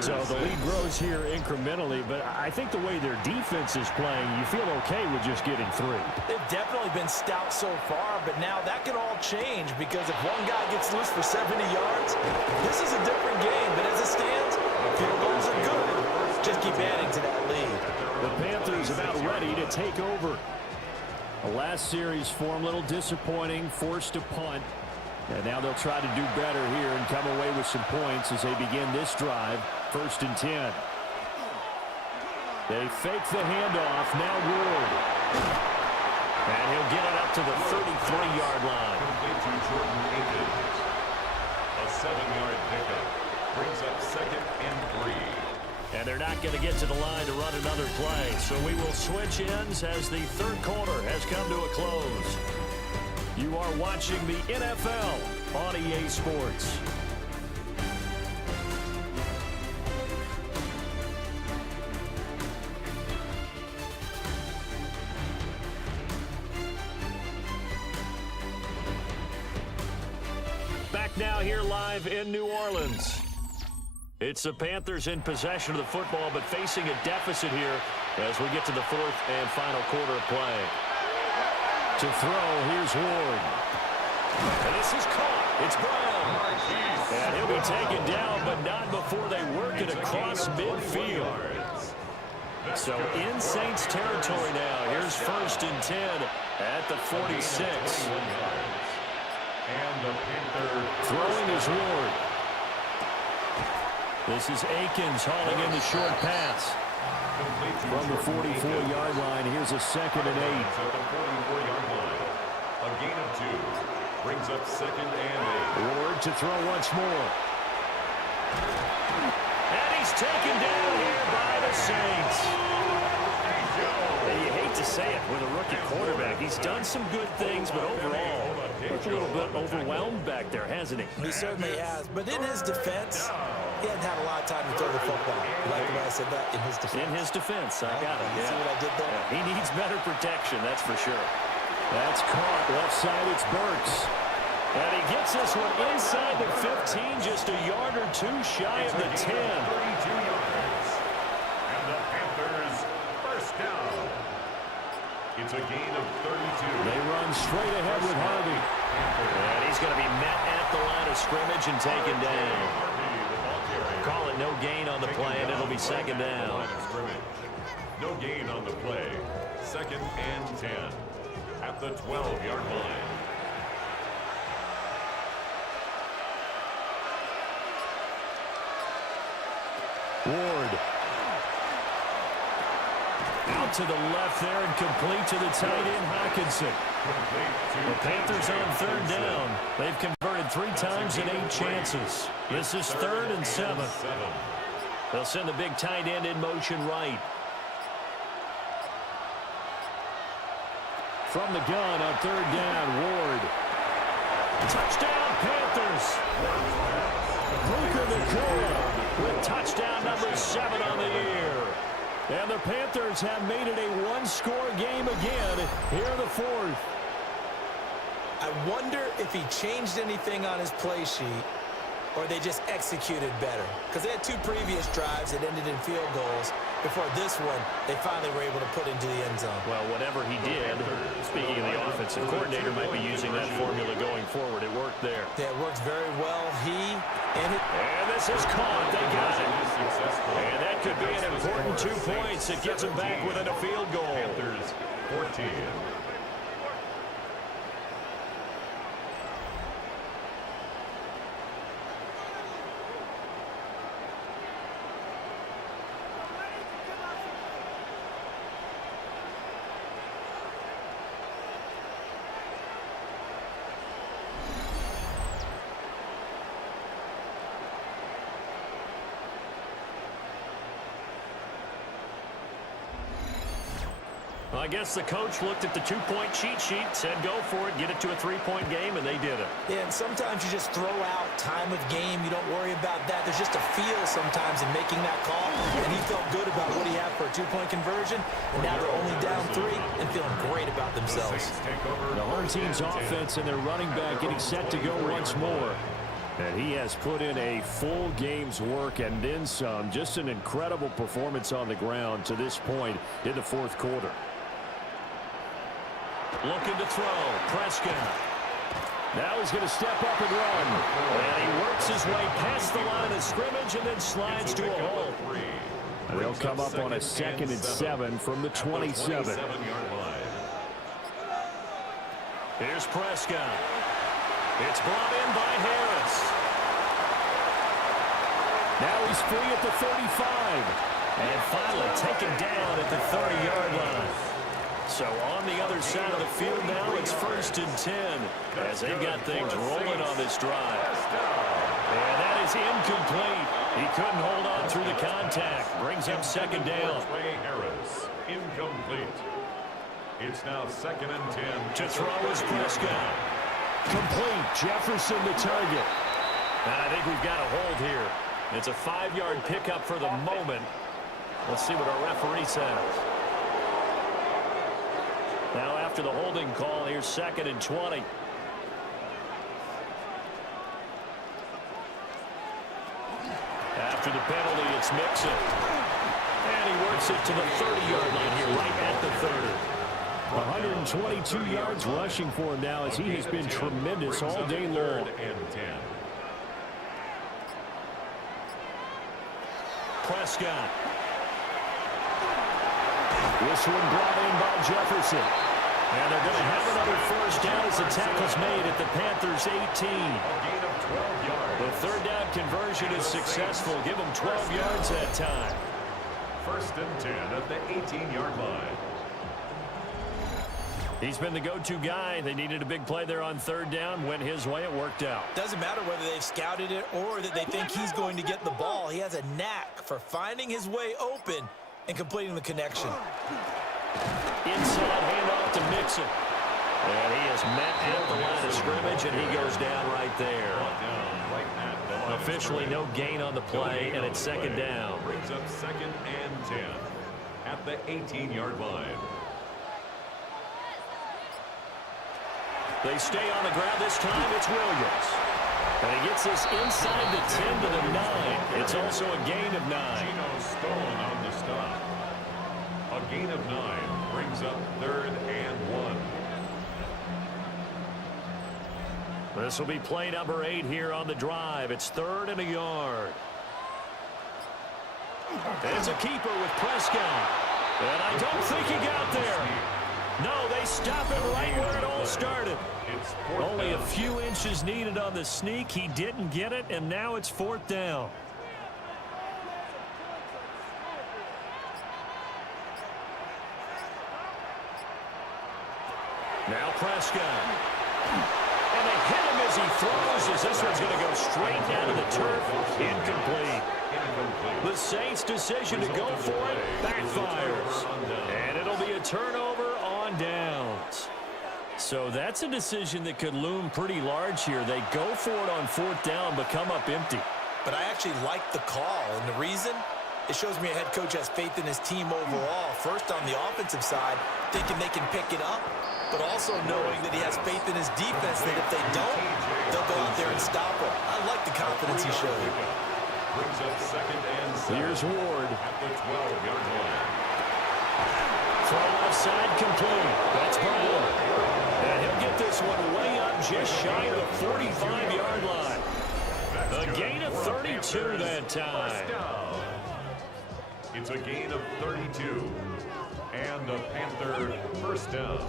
So the lead grows here incrementally, but I think the way their defense is playing, you feel okay with just getting 3. They've definitely been stout so far, but now that can all change because if one guy gets loose for 70 yards, this is a different game. But as it stands, field goals are good. Just keep adding to that lead. The Panthers about ready to take over. The last series form a little disappointing, forced to punt. And now they'll try to do better here and come away with some points as they begin this drive. 1st and 10. They fake the handoff. Now Ward. And he'll get it up to the 33-yard line. Complete to Jordan Akins. A 7-yard pickup. Brings up 2nd and 3. And they're not going to get to the line to run another play. So we will switch ends as the 3rd quarter has come to a close. You are watching the NFL on EA Sports. Back now here live in New Orleans. It's the Panthers in possession of the football, but facing a deficit here as we get to the 4th and final quarter of play. To throw, here's Ward. And this is caught. It's Brown. And he'll be taken down, but not before they work it across midfield. So in Saints territory now. Here's 1st and 10 at the 46. And the Panthers throwing is Ward. This is Akins hauling in the short pass. From the 44-yard line, here's a 2nd and 8. At the 44-yard line. A gain of 2. Brings up 2nd and 8. Ward to throw once more. And he's taken down here by the Saints. You hate to say it with a rookie quarterback. He's done some good things, but overall, looks a little bit overwhelmed back there, hasn't he? He certainly has. But in his defense, he hadn't had a lot of time to throw the football. You like the way I said that? In his defense. In his defense, I got it. You see what I did there? Yeah. He needs better protection, that's for sure. That's caught. Left side, it's Burks. And he gets this one inside the 15, just a yard or 2 shy of the 10. 32 yards. And the Panthers first down. It's a gain of 32. They run straight ahead with Harvey. And he's going to be met at the line of scrimmage and taken down. Call it no gain on the play, and it'll be 2nd down. No gain on the play. 2nd and 10 at the 12-yard line. Ward. Out to the left there and complete to the tight end, Hawkinson. The Panthers on third down. They've converted 3 times in 8 chances. This is 3rd and 7. They'll send the big tight end in motion right. From the gun on third down, Ward. Touchdown, Panthers. Puka Nacua with touchdown number 7 on the year. And the Panthers have made it a one-score game again here in the 4th. I wonder if he changed anything on his play sheet or they just executed better. Because they had 2 previous drives that ended in field goals. Before this one, they finally were able to put into the end zone. Well, whatever he did, speaking of the offensive coordinator, might be using that formula going forward. It worked there. Yeah, it works very well. And this is caught. They got it. And that could be an important 2 points. It gets them back within a field goal. Panthers 14. I guess the coach looked at the 2-point cheat sheet, said go for it, get it to a 3-point game, and they did it. Yeah, and sometimes you just throw out time of game. You don't worry about that. There's just a feel sometimes in making that call, and he felt good about what he had for a 2-point conversion, and now they're only down 3 and feeling great about themselves. The home team's offense and their running back getting set to go once more. And he has put in a full game's work and then some. Just an incredible performance on the ground to this point in the 4th quarter. Looking to throw. Prescott. Now he's going to step up and run. And he works his way past the line of scrimmage and then slides to a hole. And they'll come up on a 2nd and 7 from the 27. Here's Prescott. It's brought in by Harris. Now he's free at the 35. And finally taken down at the 30-yard line. So on the other side of the field now, it's 1st and 10 as they've got things rolling on this drive. And that is incomplete. He couldn't hold on through the contact. Brings him 2nd down. Harris, incomplete. It's now 2nd and 10. To throw is Prescott. Complete. Jefferson the target. And I think we've got a hold here. It's a 5-yard pickup for the moment. Let's see what our referee says. Now after the holding call, here's 2nd and 20. After the penalty, it's Mixon. And he works it to the 30-yard line here, right at the 30. 122 yards rushing for him now as he has been tremendous all day long. Prescott. This one brought in by Jefferson. And they're going to have another 1st down as the tackle's made at the Panthers' 18. The 3rd down conversion is successful. Give them 12 yards that time. 1st and 10 at the 18-yard line. He's been the go-to guy. They needed a big play there on 3rd down. Went his way. It worked out. Doesn't matter whether they've scouted it or that they think he's going to get the ball. He has a knack for finding his way open and completing the connection. Inside handoff to Mixon. And he is met at the line of scrimmage, and he goes down right there. Officially no gain on the play, and it's 2nd down. Brings up 2nd and 10 at the 18-yard line. They stay on the ground this time. It's Williams. And he gets this inside the 10 to the 9. It's also a gain of 9. Geno Stone on the stop. A gain of 9 brings up 3rd and 1. This will be play number 8 here on the drive. It's 3rd and a yard. It's a keeper with Prescott. And I don't think he got there. No, they stop him right where it all started. Only a few inches needed on the sneak. He didn't get it, and now it's 4th down. Now Prescott. And they hit him as he throws, as this one's going to go straight down to the turf. Incomplete. The Saints' decision to go for it backfires. And it'll be a turnover on downs. So that's a decision that could loom pretty large here. They go for it on 4th down, but come up empty. But I actually like the call, and the reason? It shows me a head coach has faith in his team overall. First, on the offensive side, thinking they can pick it up, but also knowing that he has faith in his defense that if they don't, they'll go out there and stop him. I like the confidence he showed. Brings up 2nd and 7. Here's Ward. At the 12-yard line. Throw left side complete. That's Brown. And he'll get this one way up just shy of the 45-yard line. A gain of 32 that time. It's a gain of 32. And a Panther first down.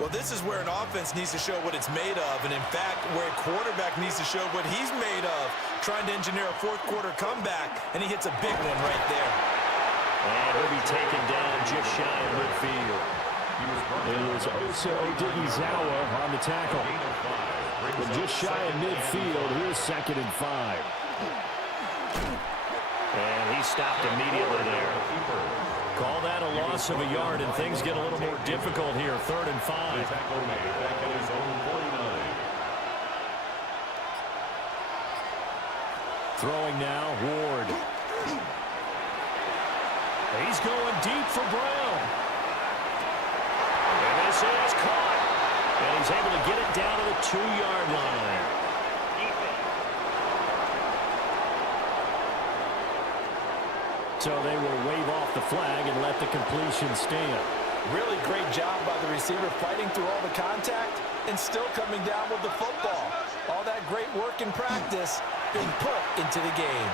Well, this is where an offense needs to show what it's made of, and in fact, where a quarterback needs to show what he's made of, trying to engineer a 4th quarter comeback, and he hits a big one right there. And he'll be taken down just shy of midfield. It was Osa Odighizuwa on the tackle. But just shy of midfield, here's 2nd and 5. And he stopped immediately there. Call that a loss of a yard, and things get a little more difficult here. 3rd and 5. Tackle made back at his own 49. Throwing now, Ward. He's going deep for Brown. And this is caught. And he's able to get it down to the 2-yard line. So they will wave off the flag and let the completion stand. Really great job by the receiver fighting through all the contact and still coming down with the football. All that great work in practice being put into the game.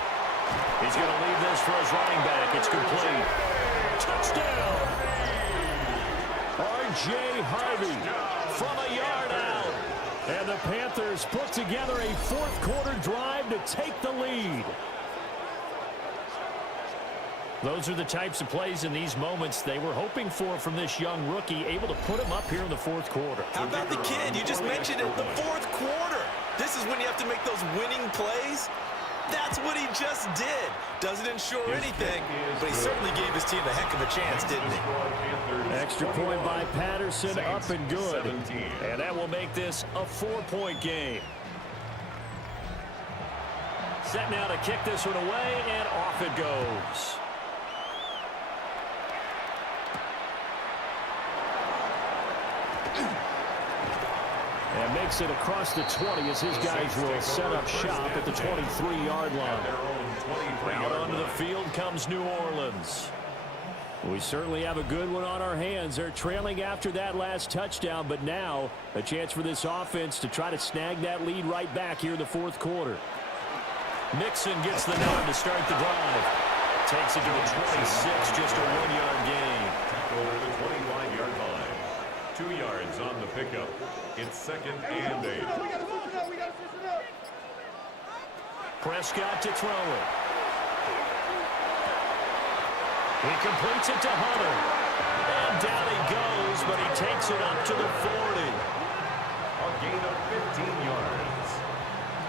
He's going to leave this for his running back. It's complete. Touchdown! R.J. Harvey from a yard out. And the Panthers put together a 4th quarter drive to take the lead. Those are the types of plays in these moments they were hoping for from this young rookie, able to put him up here in the 4th quarter. How about the kid? You just mentioned it, the 4th quarter. This is when you have to make those winning plays. That's what he just did. Doesn't ensure anything, but he certainly gave his team a heck of a chance, didn't he? Extra point by Patterson, up and good. And that will make this a 4-point game. Set now to kick this one away, and off it goes. And makes it across the 20 as his guys will set up shop at the 23-yard line. Out onto the field comes New Orleans. We certainly have a good one on our hands. They're trailing after that last touchdown, but now a chance for this offense to try to snag that lead right back here in the 4th quarter. Mixon gets the nod to start the drive. Takes it to the 26, just a 1-yard gain. Over the 25-yard line. 2 yards on the pickup. It's 2nd and 8. Prescott to throw it. He completes it to Hunter. And down he goes, but he takes it up to the 40. A gain of 15 yards.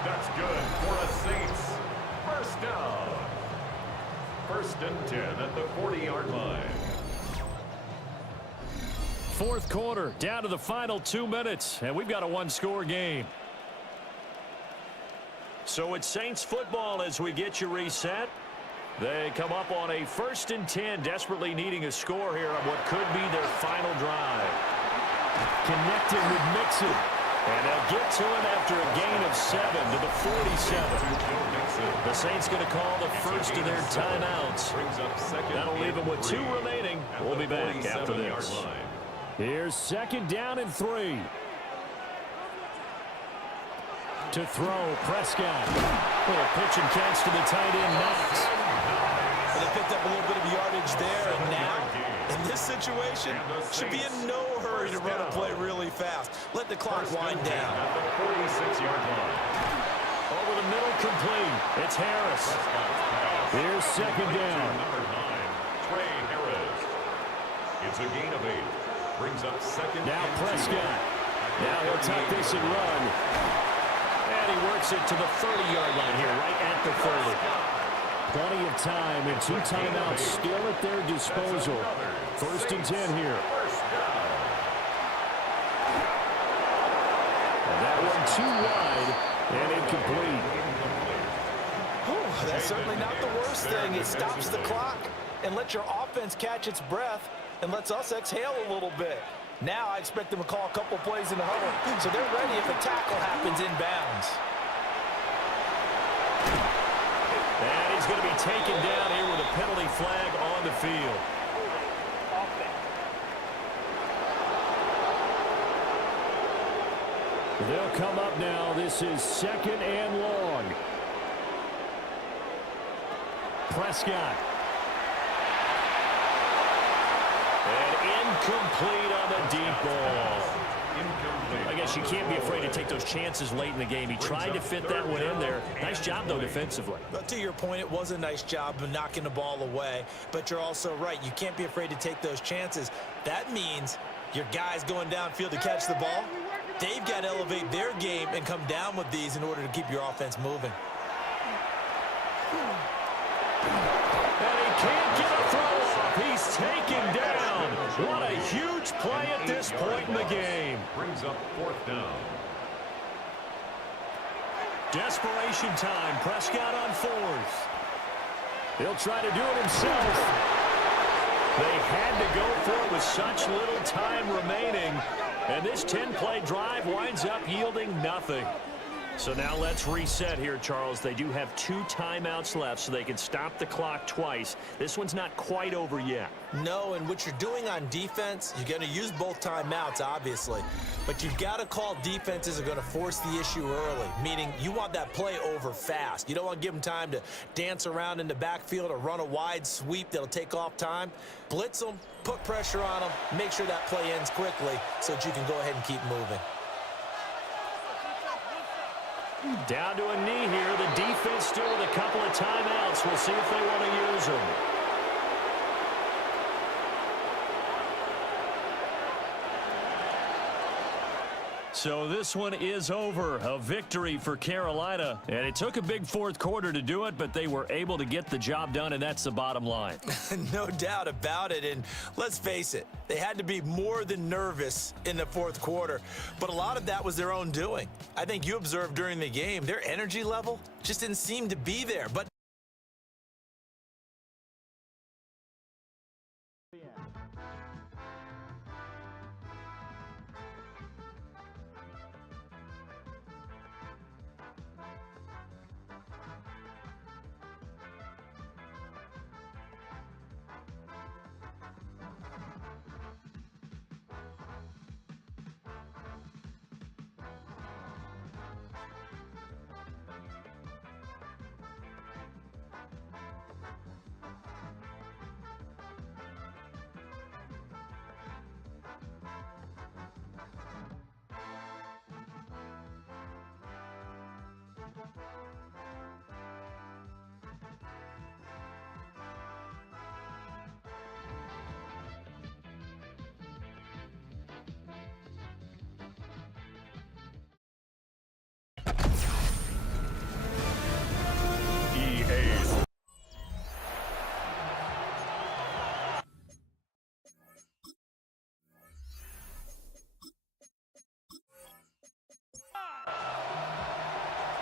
That's good for the Saints. First down. 1st and 10 at the 40-yard line. 4th quarter, down to the final 2 minutes, and we've got a 1-score game. So it's Saints football as we get you reset. They come up on a 1st and 10, desperately needing a score here on what could be their final drive. Connected with Mixon, and they'll get to him after a gain of 7 to the 47. The Saints going to call the first of their timeouts. That'll leave them with 2 remaining. We'll be back after this. Here's 2nd down and 3. To throw, Prescott. Little pitch and catch to the tight end, Knox. Well, they picked up a little bit of yardage there, and now, in this situation, should be in no hurry to run a play really fast. Let the clock wind down. At the 46-yard line. Over the middle, complete. It's Harris. Here's 2nd down. Number 9, Trey Harris. It's a gain of 8. Brings up second. Now Prescott. Now he'll tuck this and run. And he works it to the 30-yard line here, right at the 30. Plenty of time and 2 timeouts still at their disposal. 1st and 10 here. And that one too wide and incomplete. That's certainly not the worst thing. It stops the clock and lets your offense catch its breath and lets us exhale a little bit. Now I expect them to call a couple plays in the huddle, so they're ready if a tackle happens inbounds. And he's going to be taken down here with a penalty flag on the field. They'll come up now. This is 2nd and long. Prescott. And incomplete on the deep ball. I guess you can't be afraid to take those chances late in the game. He tried to fit that one in there. Nice job, though, defensively. But to your point, it was a nice job of knocking the ball away. But you're also right. You can't be afraid to take those chances. That means your guys going downfield to catch the ball, they've got to elevate their game and come down with these in order to keep your offense moving. And he can't get a throw off. He's taken down. What a huge play at this point in the game. Brings up 4th down. Desperation time. Prescott on 4th. He'll try to do it himself. They had to go for it with such little time remaining. And this 10-play drive winds up yielding nothing. So now let's reset here, Charles. They do have 2 timeouts left, so they can stop the clock twice. This one's not quite over yet. No, and what you're doing on defense, you're going to use both timeouts, obviously. But you've got to call defenses that are going to force the issue early, meaning you want that play over fast. You don't want to give them time to dance around in the backfield or run a wide sweep that'll take off time. Blitz them, put pressure on them, make sure that play ends quickly so that you can go ahead and keep moving. Down to a knee here. The defense still with a couple of timeouts. We'll see if they want to use them. So this one is over. A victory for Carolina. And it took a big 4th quarter to do it, but they were able to get the job done, and that's the bottom line. No doubt about it. And let's face it, they had to be more than nervous in the 4th quarter. But a lot of that was their own doing. I think you observed during the game, their energy level just didn't seem to be there. But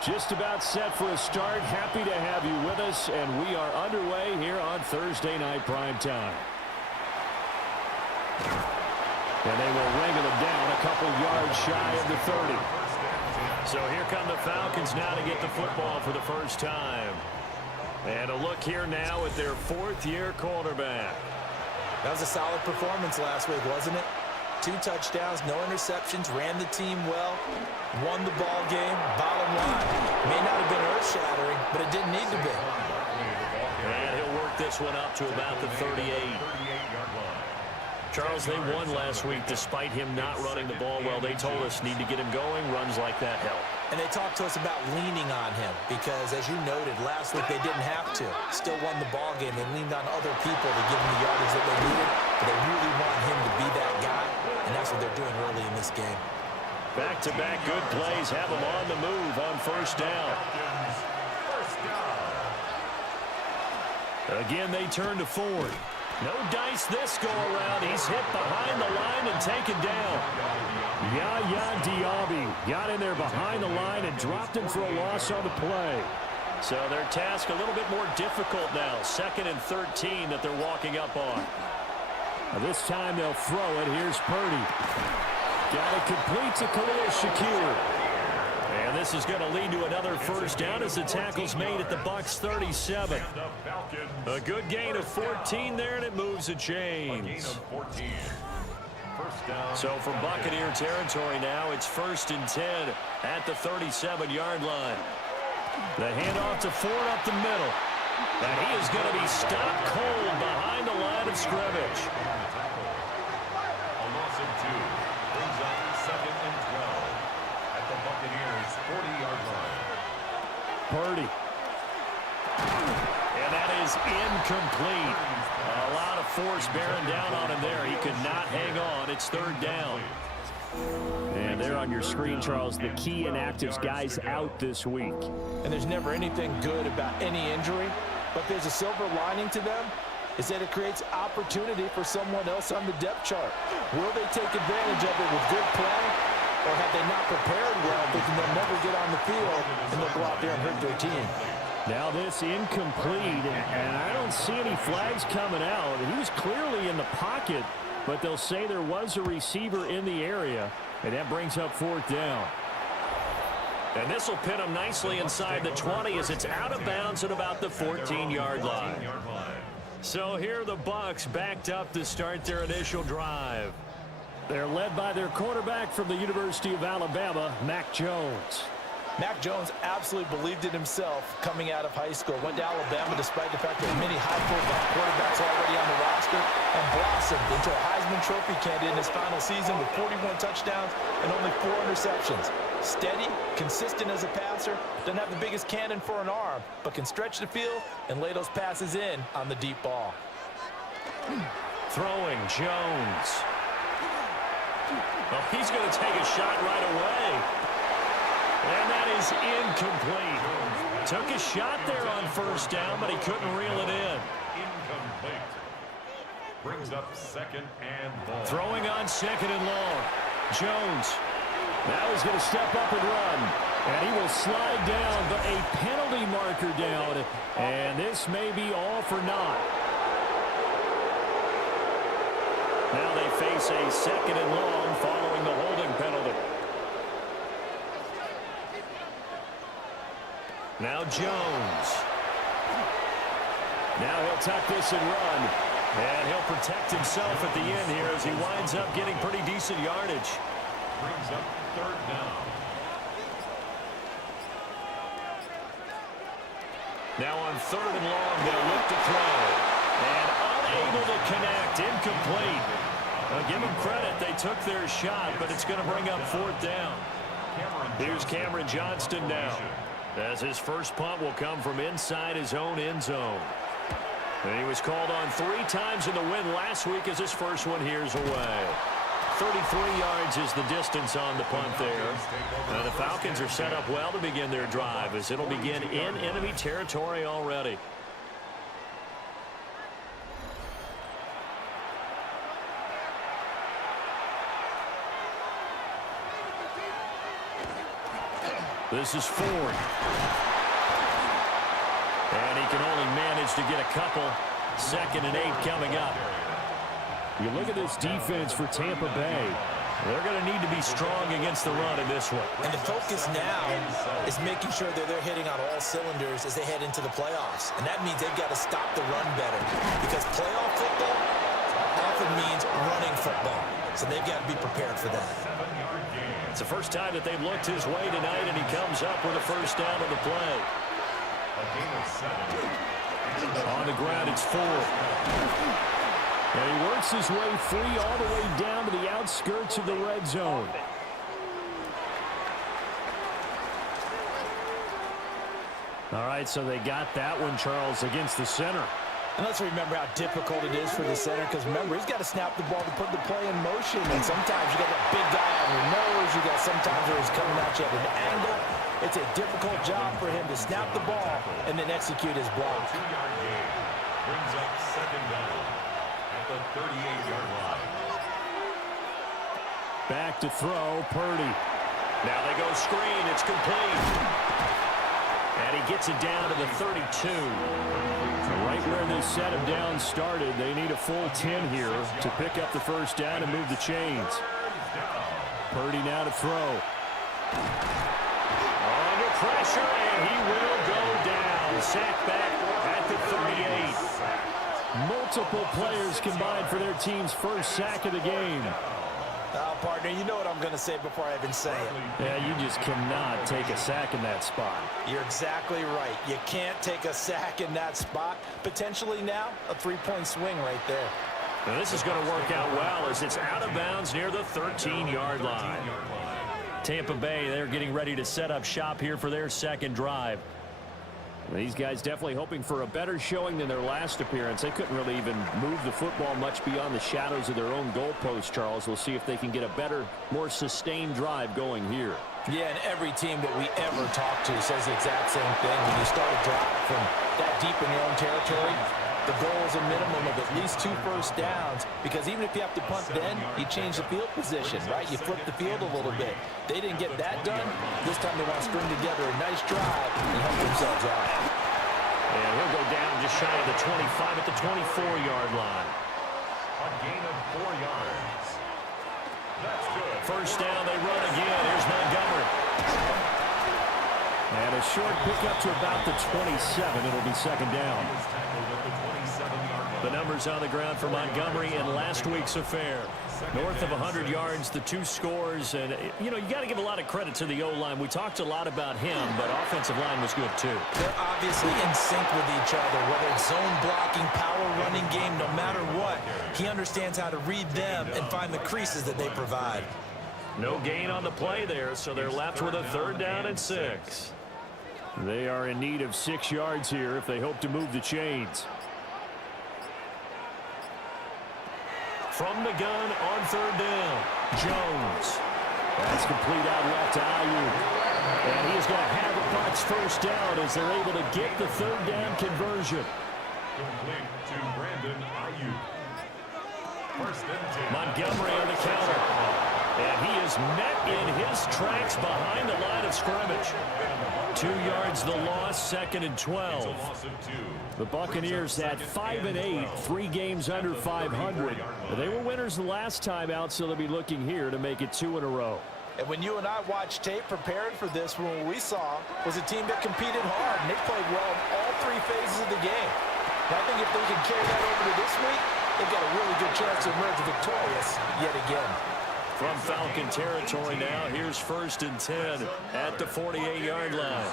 Just about set for a start. Happy to have you with us, and we are underway here on Thursday Night Prime Time. And they will wrangle them down a couple yards shy of the 30. So here come the Falcons now to get the football for the first time. And a look here now at their 4th-year quarterback. that was a solid performance last week, wasn't it? 2 touchdowns, no interceptions, ran the team well, won the ball game. Bottom line, may not have been earth-shattering, but it didn't need to be. And he'll work this one up to about the 38. Charles, they won last week despite him not running the ball well. They told us need to get him going. Runs like that help. And they talked to us about leaning on him because, as you noted, last week they didn't have to. Still won the ball game. They leaned on other people to give them the yardage that they needed, but they really want him to be that guy. and that's what they're doing early in this game. Back-to-back good plays have them on the move on first down. Again, they turn to Ford. No dice this go-around. He's hit behind the line and taken down. Yaya Diaby got in there behind the line and dropped him for a loss on the play. So their task a little bit more difficult now. 2nd and 13 that they're walking up on. Now this time they'll throw it. Here's Purdy. Got it complete to Khalil Shakir. And this is going to lead to another first down as the tackle's made at the Bucs 37. A good gain of 14 there, and it moves the chains. So from Buccaneer territory now, it's 1st and 10 at the 37-yard line. The handoff to Ford up the middle. And he is going to be stopped cold behind the line of scrimmage. A loss of 2 brings up 2nd and 12 at the Buccaneers' 40-yard line. Purdy. And that is incomplete. A lot of force bearing down on him there. He could not hang on. It's 3rd down. And there on your screen, Charles, the key inactives guys out this week. And there's never anything good about any injury, but there's a silver lining to them, is that it creates opportunity for someone else on the depth chart. Will they take advantage of it with good play, or have they not prepared well, thinking they'll never get on the field, and they'll go out there and hurt their team? Now this incomplete, and I don't see any flags coming out. He was clearly in the pocket, but they'll say there was a receiver in the area, and that brings up 4th down. And this will pin him nicely inside the 20 as it's out of bounds at about the 14-yard line. So here the Bucs backed up to start their initial drive. They're led by their quarterback from the University of Alabama, Mac Jones. Mac Jones absolutely believed in himself coming out of high school. Went to Alabama despite the fact that many high-profile quarterbacks already on the roster, and blossomed into a Heisman Trophy candidate in his final season with 41 touchdowns and only 4 interceptions. Steady, consistent as a passer, doesn't have the biggest cannon for an arm, but can stretch the field and lay those passes in on the deep ball. Throwing Jones. Well, he's going to take a shot right away. And that is incomplete. Took a shot there on 1st down, but he couldn't reel it in. Incomplete. Brings up 2nd and ball. Throwing on 2nd and long. Jones. Now he's going to step up and run. And he will slide down, but a penalty marker down. And this may be all for naught. Now they face a 2nd and long following the holding penalty. Now Jones. Now he'll tuck this and run. And he'll protect himself at the end here as he winds up getting pretty decent yardage. Brings up 3rd down. Now on 3rd and long, they'll look to throw. And unable to connect. Incomplete. Give them credit. They took their shot, but it's going to bring up 4th down. Here's Cameron Johnston now, as his first punt will come from inside his own end zone. And he was called on 3 times in the win last week as his first one here's away. 33 yards is the distance on the punt there. The Falcons are set up well to begin their drive as it'll begin in enemy territory already. This is Ford. And he can only manage to get a couple. 2nd and 8 coming up. You look at this defense for Tampa Bay. They're going to need to be strong against the run in this one. And the focus now is making sure that they're hitting on all cylinders as they head into the playoffs. And that means they've got to stop the run better. Because playoff football often means running football. So they've got to be prepared for that. It's the first time that they've looked his way tonight, and he comes up with a first down on the play. On the ground, it's Ford. And he works his way free all the way down to the outskirts of the red zone. All right, so they got that one, Charles, against the center. And let's remember how difficult it is for the center, because remember, he's got to snap the ball to put the play in motion. And sometimes you got that big guy on your nose. You got sometimes where he's coming at you at an angle. It's a difficult job for him to snap the ball and then execute his block. 2-yard gain brings up second down at the 38-yard line. Back to throw, Purdy. Now they go screen. It's complete. And he gets it down to the 32. Right where they set him down started, they need a full 10 here to pick up the first down and move the chains. Purdy now to throw. Under pressure, and he will go down. Sack back at the 38. Multiple players combined for their team's first sack of the game. Partner, you know what I'm going to say before I even say it. Yeah, you just cannot take a sack in that spot. You're exactly right. You can't take a sack in that spot. Potentially now, a three-point swing right there. Now this is going to work out well as it's out of bounds near the 13-yard line. Tampa Bay, they're getting ready to set up shop here for their second drive. These guys definitely hoping for a better showing than their last appearance. They couldn't really even move the football much beyond the shadows of their own goalpost, Charles. We'll see if they can get a better, more sustained drive going here. Yeah, and every team that we ever talk to says the exact same thing. When you start a drive from that deep in your own territory, the goal is a minimum of at least 2 first downs, because even if you have to punt then, you change the field position, right? You flip the field a little bit. They didn't get that done. This time they want to string together a nice drive and help themselves out. And he'll go down just shy of the 25 at the 24-yard line. A gain of 4 yards. That's good. First down, they run again. Here's Montgomery. And a short pickup to about the 27. It'll be second down. He was tackled at the 27-yard line. The numbers on the ground for Montgomery in last week's affair. North of 100 yards, the 2 scores. And, you know, you got to give a lot of credit to the O-line. We talked a lot about him, but offensive line was good, too. They're obviously in sync with each other, whether it's zone blocking, power running game, no matter what. He understands how to read them and find the creases that they provide. No gain on the play there, so they're left with a third down and 6. They are in need of 6 yards here if they hope to move the chains. From the gun on third down, Jones. That's complete out left to Ayuk. And he is going to have a Bucs first down as they're able to get the third down conversion. Complete to Brandon Ayuk. First and 10. Montgomery on the counter. And he is met in his tracks behind the line of scrimmage. 2 yards the loss, second and 12. It's a loss of 2. The Buccaneers at 5-8, 3 games under 500. They were winners the last time out, so they'll be looking here to make it 2 in a row. And when you and I watched tape preparing for this, what we saw was a team that competed hard, and they played well in all 3 phases of the game. And I think if they can carry that over to this week, they've got a really good chance to emerge victorious yet again. From Falcon territory now, here's first and 10 at the 48-yard line.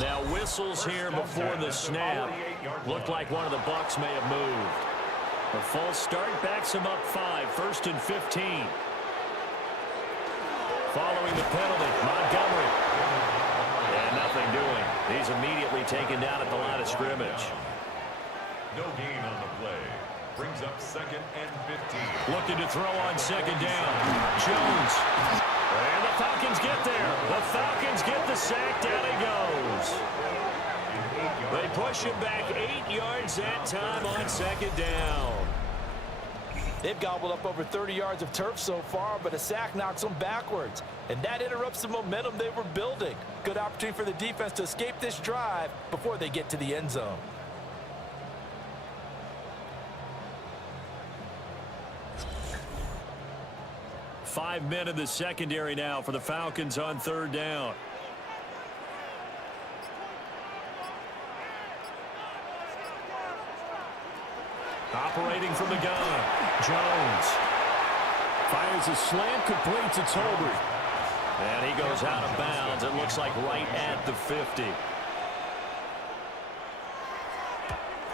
Now whistles here before the snap. Looked like one of the Bucs may have moved. A false start backs him up 5, first and 15. Following the penalty, Montgomery. And nothing doing. He's immediately taken down at the line of scrimmage. No gain on the play. Brings up second and 15. Looking to throw on second down. Jones. And the Falcons get there. The Falcons get the sack. Down he goes. They push him back 8 yards that time on second down. They've gobbled up over 30 yards of turf so far, but a sack knocks them backwards. And that interrupts the momentum they were building. Good opportunity for the defense to escape this drive before they get to the end zone. Five men in the secondary now for the Falcons on third down. Operating from the gun, Jones. Fires a slant, complete to Tolbert. And he goes out of bounds. It looks like right at the 50.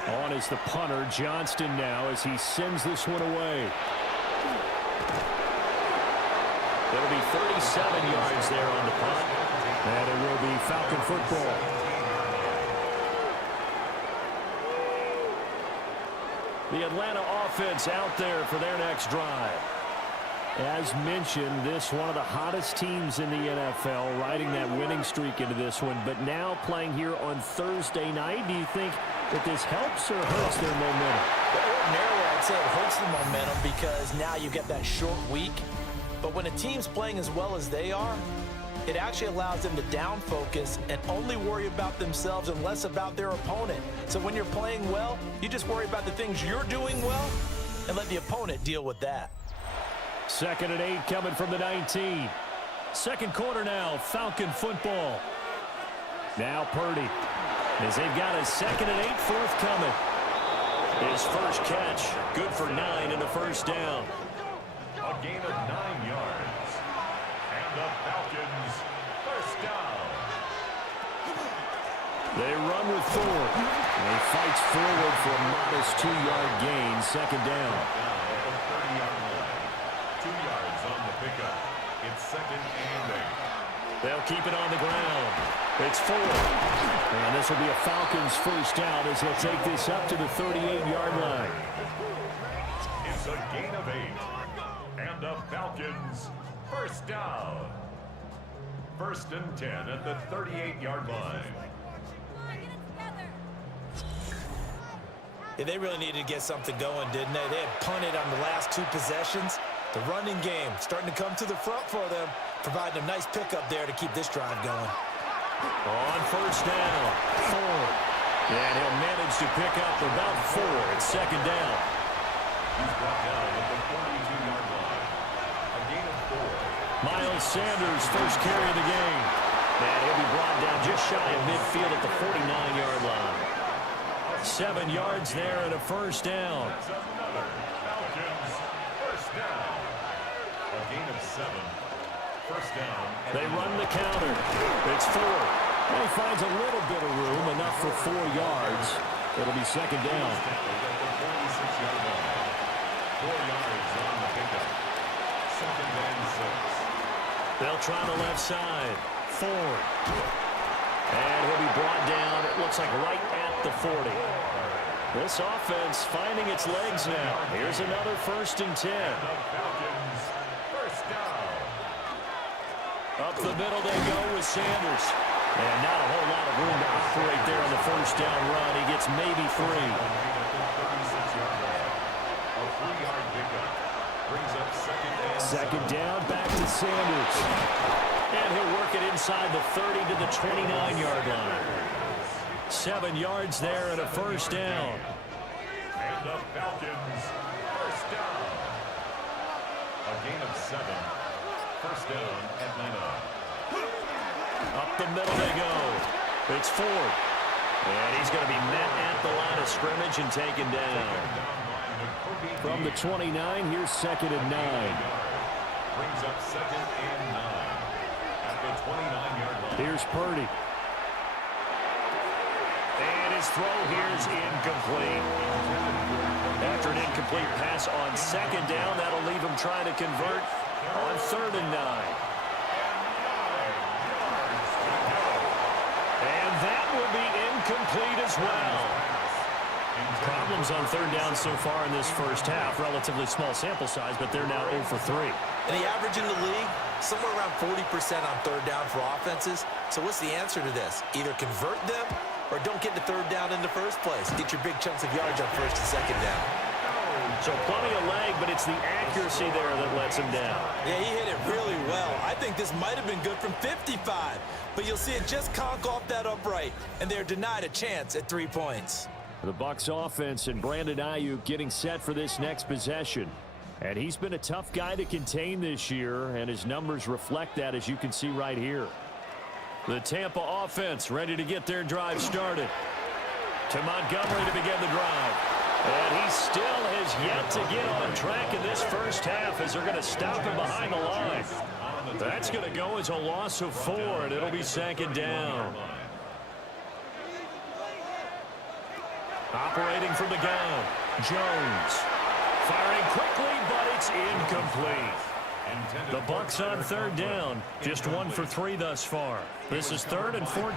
On is the punter, Johnston now, as he sends this one away. It'll be 37 yards there on the punt. And it will be Falcon football. The Atlanta offense out there for their next drive. As mentioned, this one of the hottest teams in the NFL, riding that winning streak into this one, but now playing here on Thursday night. Do you think that this helps or hurts their momentum? Ordinarily, I'd say it hurts the momentum because now you get that short week. But when a team's playing as well as they are, it actually allows them to down focus and only worry about themselves and less about their opponent. So when you're playing well, you just worry about the things you're doing well and let the opponent deal with that. 2nd and 8 coming from the 19. Second quarter now, Falcon football. Now Purdy, as they've got a 2nd and 8 forthcoming. His first catch, good for 9 and a first down. A gain of 9 yards. And the Falcons, first down. They run with Thor. And he fights forward for a modest 2-yard gain, 2nd down. Down at the 30-yard line. 2 yards on the pickup. It's 2nd and 8. They'll keep it on the ground. It's 4. And this will be a Falcons first down as they'll take this up to the 38-yard line. It's a gain of 8. And the Falcons, first down. 1st and 10 at the 38-yard line. Yeah, they really needed to get something going, didn't they? They had punted on the last 2 possessions. The running game starting to come to the front for them, providing a nice pickup there to keep this drive going. On first down, Ford. And he'll manage to pick up about 4 at 2nd down. He's brought down at the 42-yard line. A gain of 4. Miles Sanders, first carry of the game. And he'll be brought down just shy of midfield at the 49-yard line. 7 yards there and a first down. That's another Falcons, first down. A gain of 7. First down. They run the counter. It's 4. And he finds a little bit of room, enough for 4 yards. It'll be 2nd down. At the 46-yard line. 4 yards on the pickup. 2nd and 6. They'll try the left side. Ford. And he'll be brought down, it looks like right at the 40. This offense finding its legs now. Here's another 1st and 10. The Falcons, first down. Up the middle they go with Sanders. And not a whole lot of room to operate there on the first down run. He gets maybe 3. A 3-yard pickup. Brings up 2nd and 2nd down, back to Sanders. And he'll work it inside the 30 to the 29-yard line. 7 yards there and a first down. And the Falcons, first down. A gain of 7. First down, Atlanta. Up the middle they go. It's Ford. And he's going to be met at the line of scrimmage and taken down. From the 29, here's 2nd and 9. Brings up 2nd and 9. At the 29-yard line. Here's Purdy. And his throw here is incomplete. After an incomplete pass on 2nd down, that'll leave him trying to convert on 3rd and 9. And that will be incomplete as well. Problems on 3rd down so far in this first half. Relatively small sample size, but they're now 0 for 3. And the average in the league, somewhere around 40% on 3rd down for offenses. So what's the answer to this? Either convert them or don't get to 3rd down in the first place. Get your big chunks of yards on 1st and 2nd down. So plenty of leg, but it's the accuracy there that lets him down. Yeah, he hit it really well. I think this might have been good from 55, but you'll see it just conk off that upright, and they're denied a chance at 3 points. The Bucs offense and Brandon Ayuk getting set for this next possession. And he's been a tough guy to contain this year, and his numbers reflect that, as you can see right here. The Tampa offense ready to get their drive started. To Montgomery to begin the drive. And he still has yet to get on track in this first half as they're going to stop him behind the line. That's going to go as a loss of 4, and it'll be 2nd down. Operating from the gun, Jones. Firing quickly, but it's incomplete. The Bucs on 3rd down, just 1 for 3 thus far. This is 3rd and 14.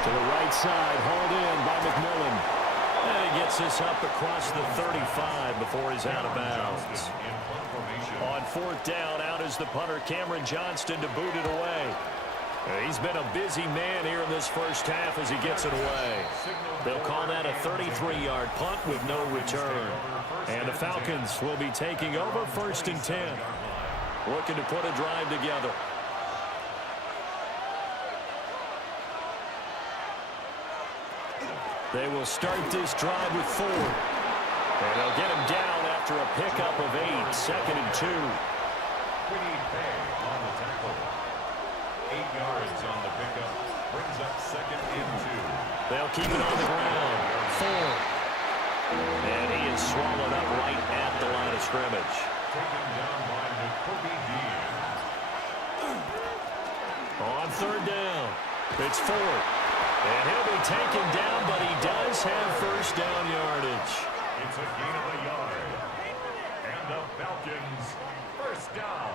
To the right side, hauled in by McMillan. And he gets this up across the 35 before he's out of bounds. On fourth down, out is the punter, Cameron Johnston, to boot it away. He's been a busy man here in this first half as he gets it away. They'll call that a 33-yard punt with no return. And the Falcons will be taking over 1st and 10. Looking to put a drive together. They will start this drive with 4. And they'll get him down after a pickup of 8. 2nd and 2. We need pay on the tackle. 8 yards on the pickup. Brings up 2nd and 2. They'll keep it on the ground. 4. And he is swallowed up right at the line of scrimmage. Taken down by Nakobe Dean. On 3rd down, it's 4th. And he'll be taken down, but he does have 1st down yardage. It's a gain of a yard. And the Falcons, 1st down.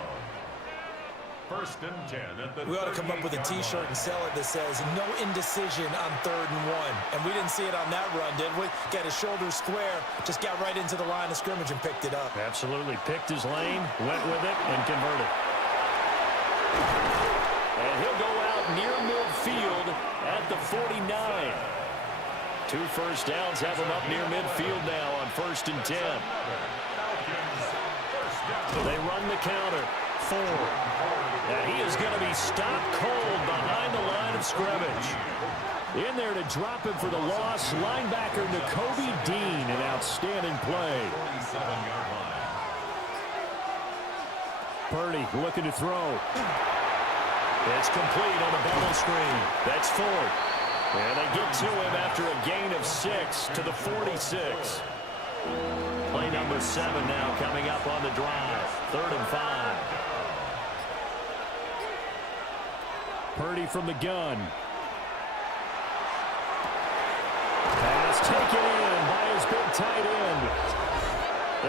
1st and 10 at the We ought to come up with a T-shirt and sell it that says, no indecision on 3rd and 1. And we didn't see it on that run, did we? Got his shoulders square, just got right into the line of scrimmage and picked it up. Absolutely. Picked his lane, went with it, and converted. And he'll go out near midfield at the 49. 2 first downs have him up near midfield now on 1st and 10. They run the counter. 4. And he is going to be stopped cold behind the line of scrimmage. In there to drop him for the loss, linebacker Nakobe Dean, an outstanding play. 47-yard line. Purdy looking to throw. It's complete on the bubble screen. That's 4. And they get to him after a gain of 6 to the 46. Play number 7 now coming up on the drive. 3rd and 5. Purdy from the gun. Pass taken in by his big tight end.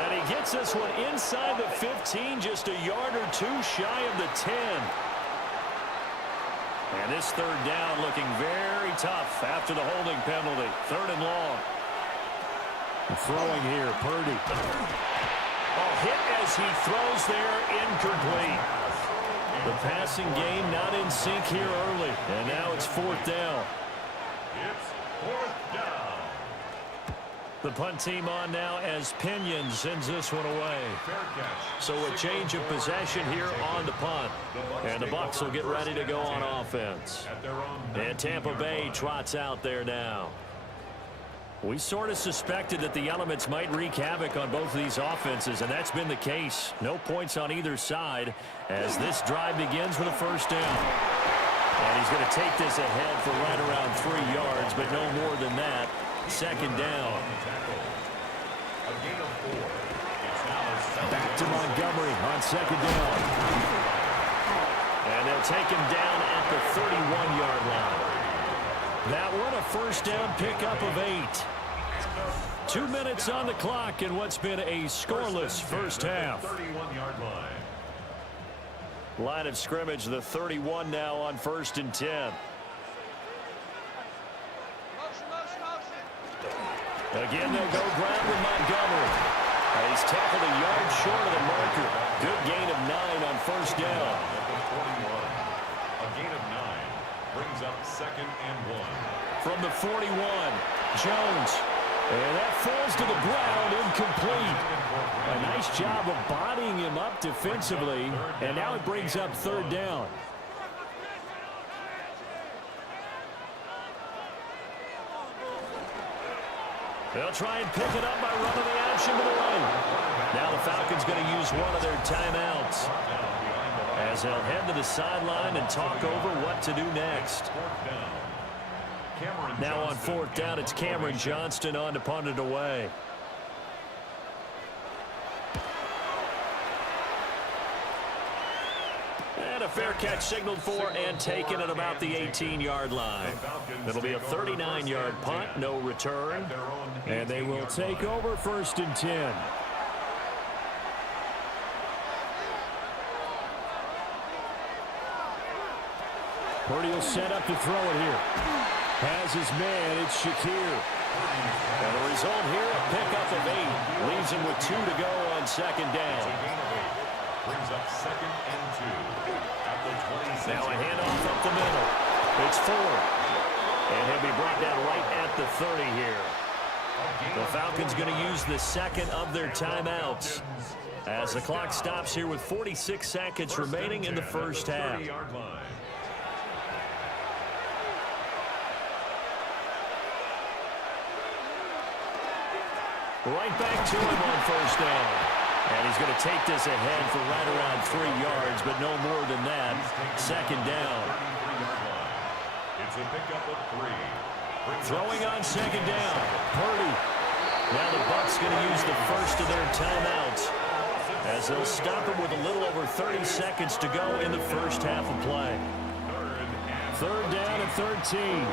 And he gets this one inside the 15, just a yard or 2 shy of the 10. And this 3rd down looking very tough after the holding penalty. 3rd and long. Throwing here, Purdy. Hit as he throws there, incomplete. The passing game not in sync here early. And now it's 4th down. It's 4th down. The punt team on now as Pinion sends this one away. Fair catch. So a change of possession here on the punt. And the Bucs will get ready to go on offense. At their own And Tampa Bay trots out there now. We sort of suspected that the elements might wreak havoc on both of these offenses, and that's been the case. No points on either side as this drive begins with a 1st down. And he's going to take this ahead for right around 3 yards, but no more than that. 2nd down. A gain of 4. It's now Back to Montgomery on 2nd down. And they'll take him down at the 31-yard line. That one a 1st down pickup of 8. 2 minutes on the clock in what's been a scoreless first half. 31-yard line. Line of scrimmage, the 31 now on 1st and 10. Again, they'll go ground with Montgomery. He's tackled a yard short of the marker. Good gain of 9 on 1st down. A gain of 9 brings up 2nd and 1. From the 41, Jones. And that falls to the ground, incomplete. A nice job of bodying him up defensively, and now it brings up 3rd down. They'll try and pick it up by running the action to the right. Now the Falcons going to use one of their timeouts as they'll head to the sideline and talk over what to do next. Now on 4th down, it's Cameron Johnston on to punt it away. And a fair catch signaled for and taken at about the 18-yard line. It'll be a 39-yard punt, no return. And they will take over 1st and 10. Purdy will set up to throw it here. Has his man, it's Shakir. And the result here, a pickup of 8. Leaves him with 2 to go on second down. Brings up 2nd and 2. At the 26. Now a handoff up the middle. It's Ford. And he'll be brought down right at the 30 here. The Falcons going to use the second of their timeouts as the clock stops here with 46 seconds remaining in the first half. Right back to him on first down. And he's going to take this ahead for right around 3 yards, but no more than that. Second down. It's a pickup of 3. Throwing on second down. Purdy. Now the Bucs going to use the first of their timeouts as they'll stop him with a little over 30 seconds to go in the first half of play. Third down and 13.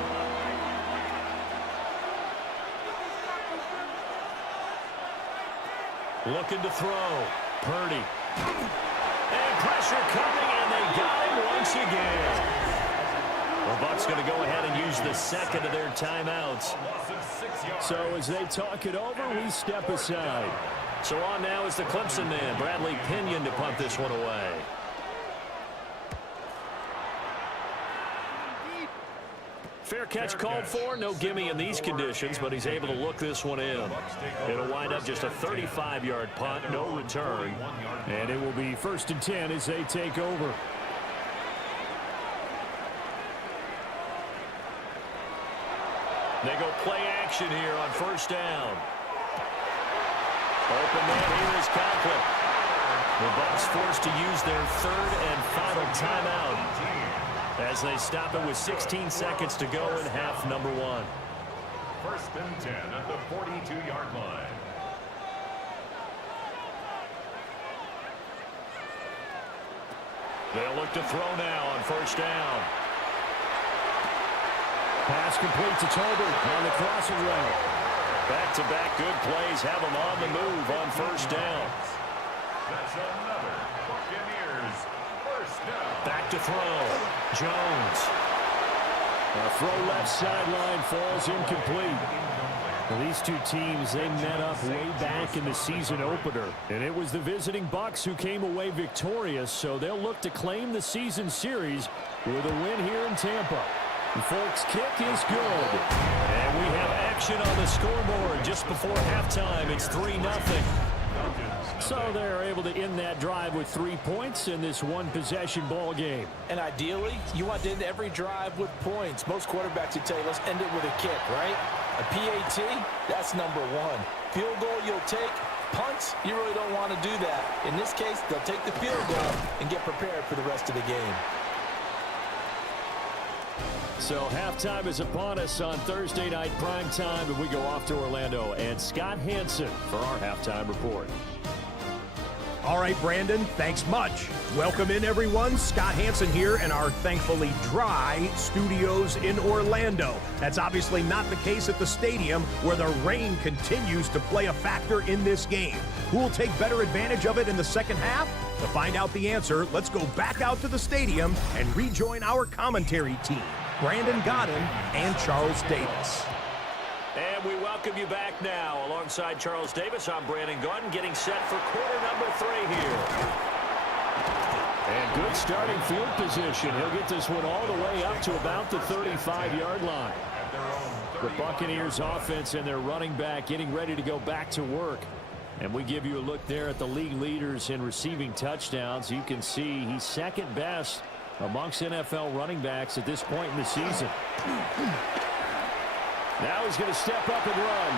Looking to throw. Purdy. And pressure coming, and they got him once again. The Bucs going to go ahead and use the second of their timeouts. So as they talk it over, we step aside. So on now is the Clemson man, Bradley Pinion, to punt this one away. Fair catch called for. No gimme in these conditions, but he's able to look this one in. It'll wind up just a 35-yard punt, no return. And it will be 1st and 10 as they take over. They go play action here on first down. Open man here is Conklin. The Bucs forced to use their third and final timeout as they stop it with 16 seconds to go in half number 1. 1st and 10 at the 42-yard line. They'll look to throw now on first down. Pass complete to Tolbert on the crossing route. Back-to-back good plays have them on the move on first down. That's another Buccaneers first down. Back to throw. Jones. A throw left sideline falls incomplete. Well, these two teams, they met up way back in the season opener. And it was the visiting Bucs who came away victorious, so they'll look to claim the season series with a win here in Tampa. The Folks' kick is good. And we have action on the scoreboard just before halftime. It's 3-0. So they're able to end that drive with 3 points in this one-possession ball game. And ideally, you want to end every drive with points. Most quarterbacks would tell you, let's end it with a kick, right? A PAT, that's number 1. Field goal you'll take. Punts, you really don't want to do that. In this case, they'll take the field goal and get prepared for the rest of the game. So halftime is upon us on Thursday night prime time, and we go off to Orlando and Scott Hansen for our halftime report. All right, Brandon, thanks much. Welcome in, everyone. Scott Hansen here in our thankfully dry studios in Orlando. That's obviously not the case at the stadium, where the rain continues to play a factor in this game. Who will take better advantage of it in the second half? To find out the answer, let's go back out to the stadium and rejoin our commentary team, Brandon Godden and Charles Davis. And we welcome you back now. Alongside Charles Davis, I'm Brandon Godden, getting set for quarter number 3 here. And good starting field position. He'll get this one all the way up to about the 35-yard line. The Buccaneers offense and their running back getting ready to go back to work. And we give you a look there at the league leaders in receiving touchdowns. You can see he's second best amongst NFL running backs at this point in the season. Now he's going to step up and run.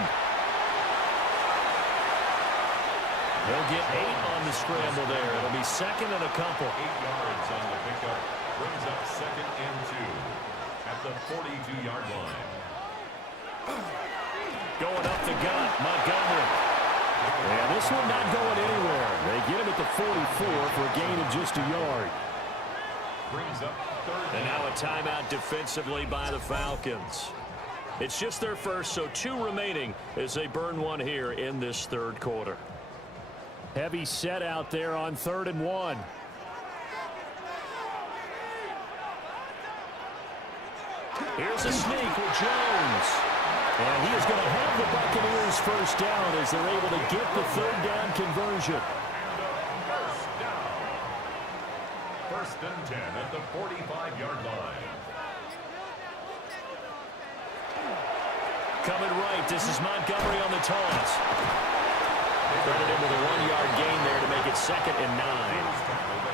They'll get 8 on the scramble there. It'll be second and a couple. 8 yards on the pickup. Brings up 2nd and 2 at the 42-yard line. Going up the gut, Montgomery. And this one not going anywhere. They get him at the 44 for a gain of just a yard. Brings up 3rd. And now a timeout defensively by the Falcons. It's just their first, so 2 remaining as they burn one here in this third quarter. Heavy set out there on 3rd and 1. Here's a sneak with Jones. And he is going to have the Buccaneers first down as they're able to get the third down conversion. First and 10 at the 45-yard line. Coming right, this is Montgomery on the toss. Credit him with a 1-yard gain there to make it 2nd and 9.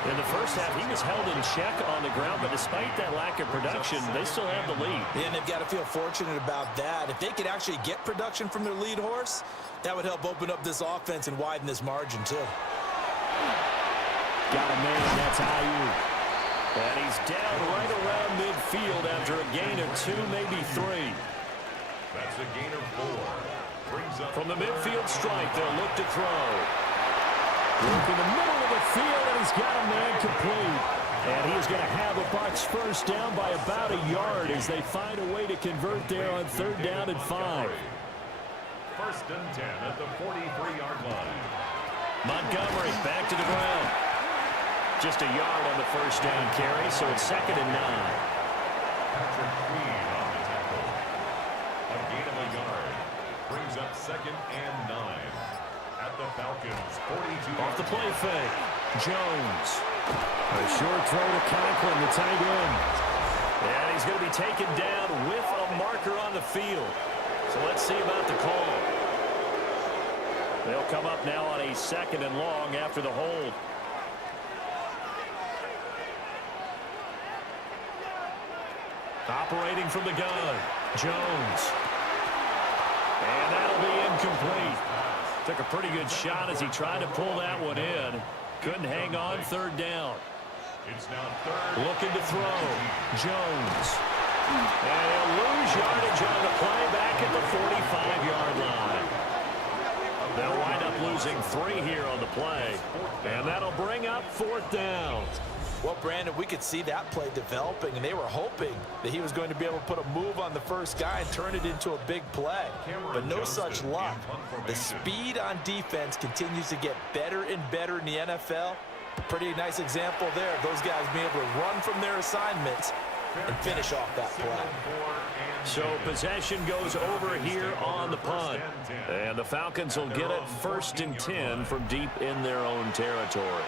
In the first half, he was held in check on the ground, but despite that lack of production, they still have the lead. Yeah, and they've got to feel fortunate about that. If they could actually get production from their lead horse, that would help open up this offense and widen this margin, too. Got a man, that's Ayuk. And he's down right around midfield after a gain of 2, maybe 3. That's a gain of 4. Brings up from the midfield strike, they'll look to throw. Look in the middle of the field, and he's got a man complete. And he's going to have a Bucs first down by about a yard as they find a way to convert there on 3rd down and 5. First and 10 at the 43-yard line. Montgomery back to the ground. Just a yard on the first down carry, so it's 2nd and 9. Patrick Queen on the tackle. A gain of a yard. Brings up 2nd and 9. At the Falcons, 42. Off the play fake. Jones. A short throw to Conklin, the tight end. And he's going to be taken down with a marker on the field. So let's see about the call. They'll come up now on a 2nd and long after the hold. Operating from the gun, Jones. And that'll be incomplete. Took a pretty good shot as he tried to pull that one in. Couldn't hang on 3rd down. It's now 3rd. Looking to throw. Jones. And he'll lose yardage on the play back at the 45-yard line. They'll wind up losing 3 here on the play. And that'll bring up 4th down. Well, Brandon, we could see that play developing, and they were hoping that he was going to be able to put a move on the first guy and turn it into a big play. But no such luck. The speed on defense continues to get better and better in the NFL. Pretty nice example there of those guys being able to run from their assignments and finish off that play. So possession goes over here on the punt. And the Falcons will get it 1st and 10 from deep in their own territory.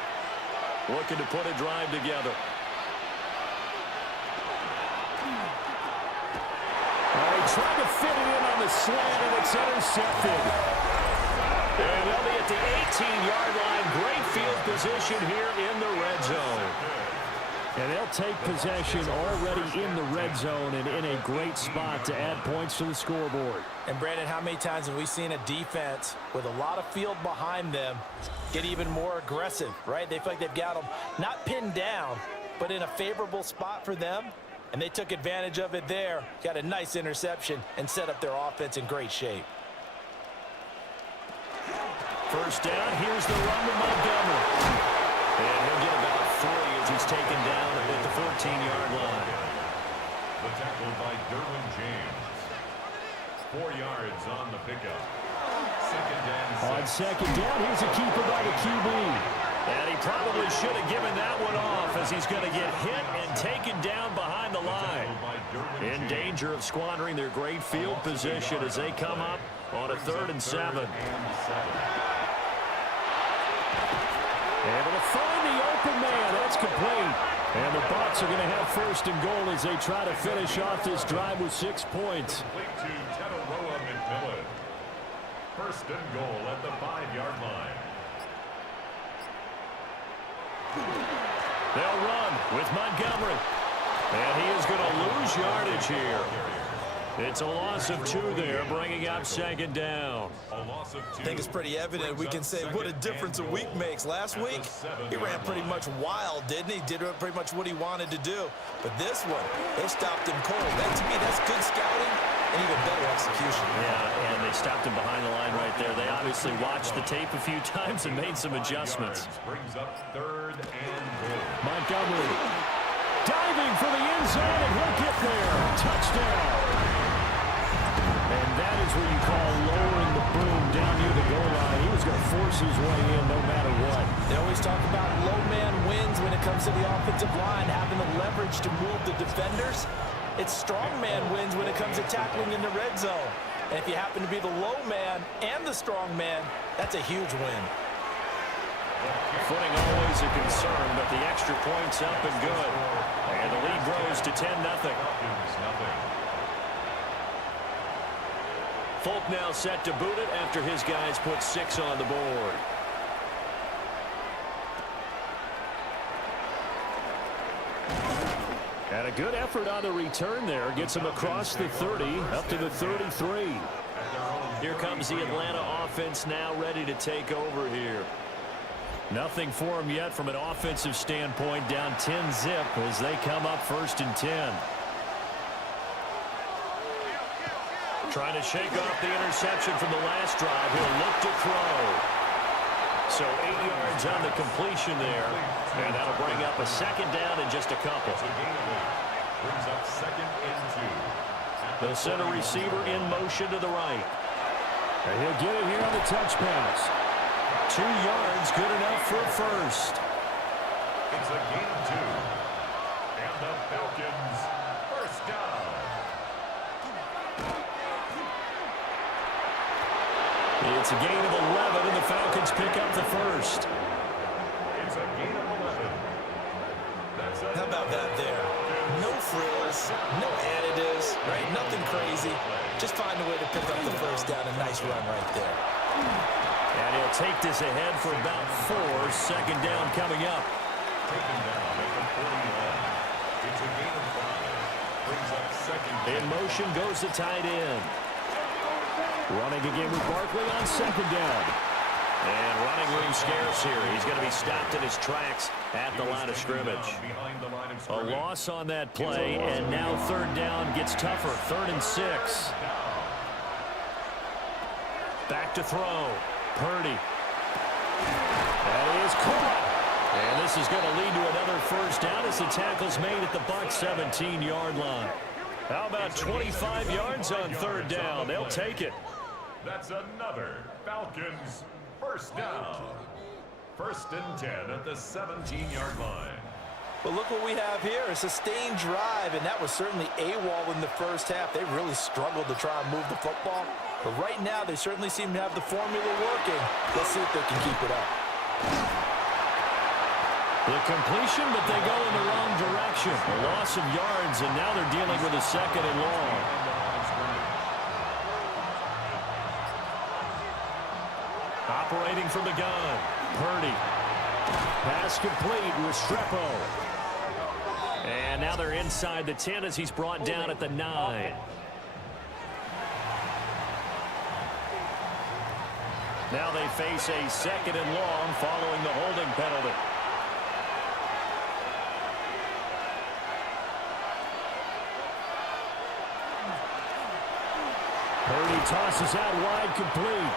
Looking to put a drive together. Trying to fit it in on the slant, and it's intercepted. And they'll be at the 18-yard line. Great field position here in the red zone. And they'll take possession already in the red zone and in a great spot to add points to the scoreboard. And, Brandon, how many times have we seen a defense with a lot of field behind them get even more aggressive, right? They feel like they've got them not pinned down, but in a favorable spot for them. And they took advantage of it there, got a nice interception, and set up their offense in great shape. First down, here's the run to Montgomery. And he'll get about 3 as he's taken down at the 14-yard line. The tackle by Derwin James. 4 yards on the pickup. 2nd and 6. On 2nd down, here's a keeper by the QB. And he probably should have given that one off as he's going to get hit and taken down behind the line. In danger of squandering their great field position as they come up on a 3rd and 7. Able to find the open man. That's complete. And the Bucs are going to have 1st and goal as they try to finish off this drive with 6 points. Complete to Tataroa McMillan. 1st and goal at the 5-yard line. They'll run with Montgomery. And he is going to lose yardage here. It's a loss of 2 there, bringing up 2nd down. A loss of 2. I think it's pretty evident. We can say what a difference a week makes. Last week, he ran pretty much wild, didn't he? Did pretty much what he wanted to do. But this one, they stopped him cold. That, to me, that's good scouting and even better execution. Yeah, and they stopped him behind the line right there. They obviously watched the tape a few times and made some adjustments. Brings up 3rd and goal. Montgomery diving for the end zone, and he'll get there. Touchdown. And that is what you call lowering the boom down near the goal line. He was going to force his way in no matter what. They always talk about low man wins when it comes to the offensive line, having the leverage to move the defenders. It's strong man wins when it comes to tackling in the red zone. And if you happen to be the low man and the strong man, that's a huge win. Footing always a concern, but the extra point's up and good. And the lead grows to 10-0. Folk now set to boot it after his guys put 6 on the board. And a good effort on the return there. Gets him across the 30, up to the 33. Here comes the Atlanta offense now ready to take over here. Nothing for him yet from an offensive standpoint. Down 10-zip as they come up 1st and 10. Trying to shake off the interception from the last drive. He'll look to throw. So 8 yards on the completion there. And that'll bring up a 2nd down in just a couple. Brings up 2nd and 2. The center receiver in motion to the right. And he'll get it here on the touch pass. 2 yards, good enough for a first. It's a gain of 2. And the Falcons, first down. It's a gain of 11, and the Falcons pick up the first. It's a gain of 11. How about that there? No frills, no additives, right? Nothing crazy. Just find a way to pick up the first down. A nice run right there. And he'll take this ahead for about 4. 2nd down coming up. Taken down at the 41. It's a gain of 5. Brings up 2nd down. In motion goes the tight end. Running again with Barkley on 2nd down. And running room scarce here. He's going to be stopped in his tracks at the line of scrimmage. A loss on that play, and now 3rd down gets tougher. 3rd and 6. Back to throw. Purdy. That is caught. And this is going to lead to another 1st down as the tackle's made at the Bucs 17-yard line. How about 25 yards on 3rd down? They'll take it. That's another Falcons 1st down. 1st and 10 at the 17-yard line. But look what we have here, a sustained drive, and that was certainly AWOL in the first half. They really struggled to try and move the football. But right now, they certainly seem to have the formula working. Let's see if they can keep it up. The completion, but they go in the wrong direction. A loss of yards, and now they're dealing with a 2nd and long. Operating from the gun, Purdy. Pass complete with Shreveport. And now they're inside the 10 as he's brought down at the 9. Now they face a 2nd and long following the holding penalty. Purdy tosses out wide, complete.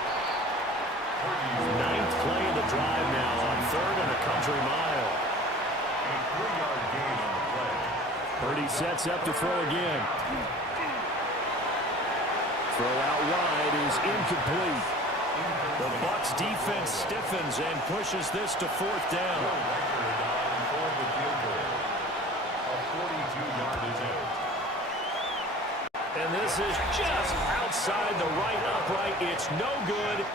9th play of the drive now on 3rd and a country mile. A 3-yard gain on the play. Purdy sets up to throw again. Throw out wide is incomplete. The Bucs defense stiffens and pushes this to 4th down. For the field goal. A 42-yard attempt. And this is just outside the right upright. It's no good,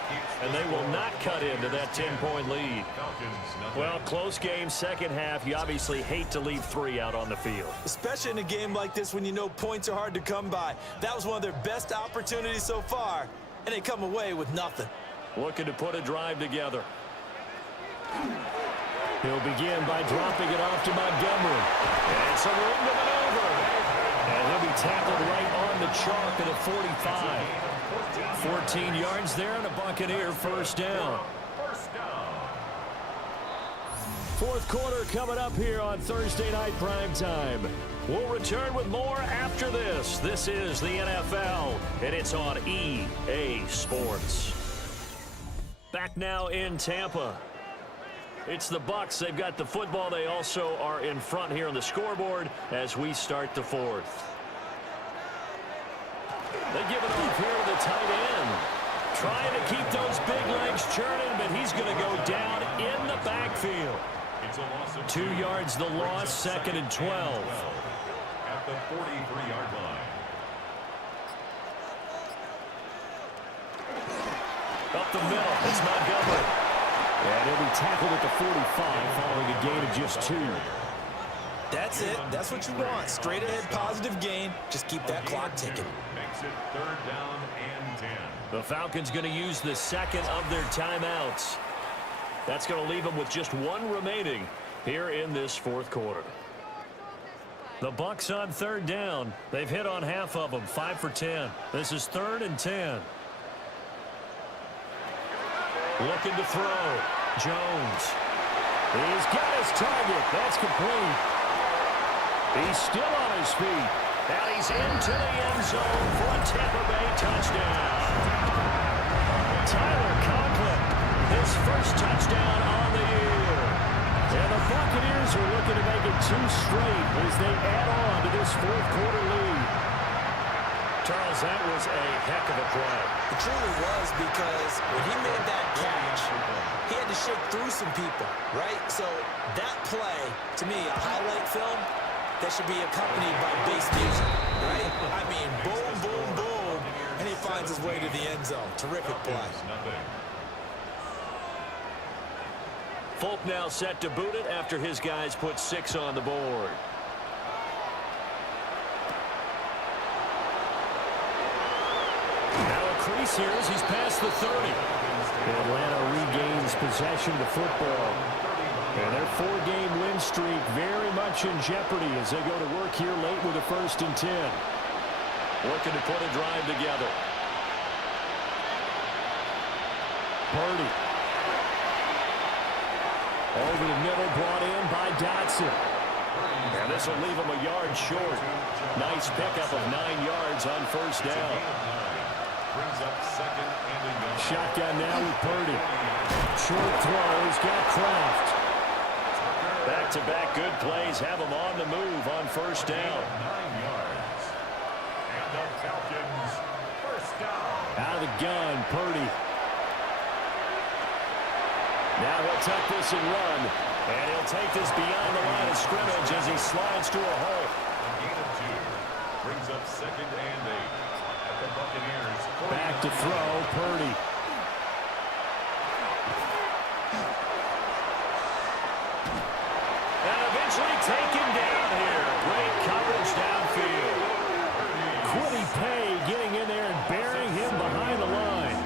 and they will not cut into that 10-point lead. Well, close game, 2nd half. You obviously hate to leave 3 out on the field. Especially in a game like this when you know points are hard to come by. That was one of their best opportunities so far, and they come away with nothing. Looking to put a drive together. He'll begin by dropping it off to Montgomery. And it's a room to maneuver. And he'll be tackled right on the chalk at a 45. 14 yards there and a Buccaneer 1st down. 4th quarter coming up here on Thursday Night Primetime. We'll return with more after this. This is the NFL, and it's on EA Sports. Back now in Tampa. It's the Bucs. They've got the football. They also are in front here on the scoreboard as we start the 4th. They give it off here to the tight end. Trying to keep those big legs churning, but he's going to go down in the backfield. 2 yards the loss, 2nd and 12. at the 43-yard line. Up the middle, it's Montgomery. And he'll be tackled at the 45 following a gain of just 2. That's it. That's what you want. Straight ahead positive gain. Just keep that clock ticking. Makes it 3rd down and 10. The Falcons going to use the second of their timeouts. That's going to leave them with just 1 remaining here in this 4th quarter. The Bucs on 3rd down. They've hit on half of them, 5 for 10. This is 3rd and 10. Looking to throw. Jones. He's got his target. That's complete. He's still on his feet. And he's into the end zone for a Tampa Bay touchdown. Tyler Conklin, his first touchdown on the year. And the Buccaneers are looking to make it 2 straight as they add on to this 4th quarter lead. Charles, that was a heck of a play. It truly was, because when he made that catch, he had to shake through some people, right? So that play, to me, a highlight film that should be accompanied by bass music, right? I mean, boom, boom, boom, and he finds his way to the end zone. Terrific play. Folk now set to boot it after his guys put 6 on the board. Now a crease here as he's past the 30. Atlanta regains possession of the football. And their 4-game win streak very much in jeopardy as they go to work here late with a 1st and 10. Looking to put a drive together. Purdy. Over the middle, brought in by Dotson. And this will leave him a yard short. Nice pickup of 9 yards on 1st down. Brings up 2nd and a yard. Shotgun now with Purdy. Short throw. He's got Kraft. Back-to-back good plays have him on the move on 1st down. 9 yards. And the Falcons, 1st down. Out of the gun, Purdy. Now he'll tuck this and run. And he'll take this beyond the line of scrimmage as he slides to a hole. A gain of 2. Brings up 2nd and 8. At the Buccaneers. Back to throw, Purdy. And eventually taken down here. Great coverage downfield. Quiddy Pay getting in there and burying him behind the line.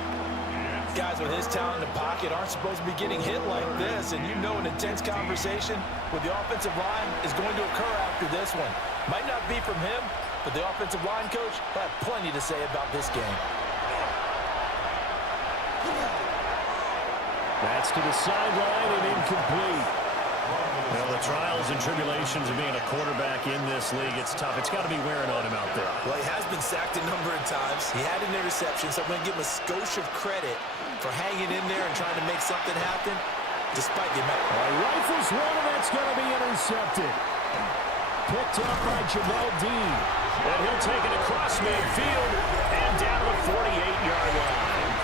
Guys with his talent in the pocket aren't supposed to be getting hit like this, and you know an intense conversation with the offensive line is going to occur after this one. Might not be from him, but the offensive line coach will have plenty to say about this game. That's to the sideline and incomplete. Well, the trials and tribulations of being a quarterback in this league, it's tough. It's got to be wearing on him out there. Well, he has been sacked a number of times. He had an interception, so I'm going to give him a skosh of credit for hanging in there and trying to make something happen despite the amount. Rifles one, and that's going to be intercepted. Picked up by Jamel Dean. And he'll take it across midfield and down the 48-yard line.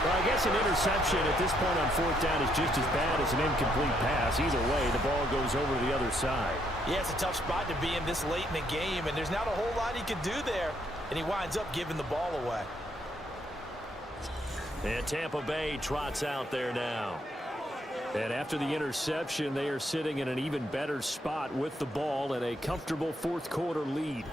Well, I guess an interception at this point on 4th down is just as bad as an incomplete pass. Either way, the ball goes over to the other side. Yeah, it's a tough spot to be in this late in the game, and there's not a whole lot he can do there, and he winds up giving the ball away. And Tampa Bay trots out there now. And after the interception, they are sitting in an even better spot with the ball and a comfortable 4th quarter lead.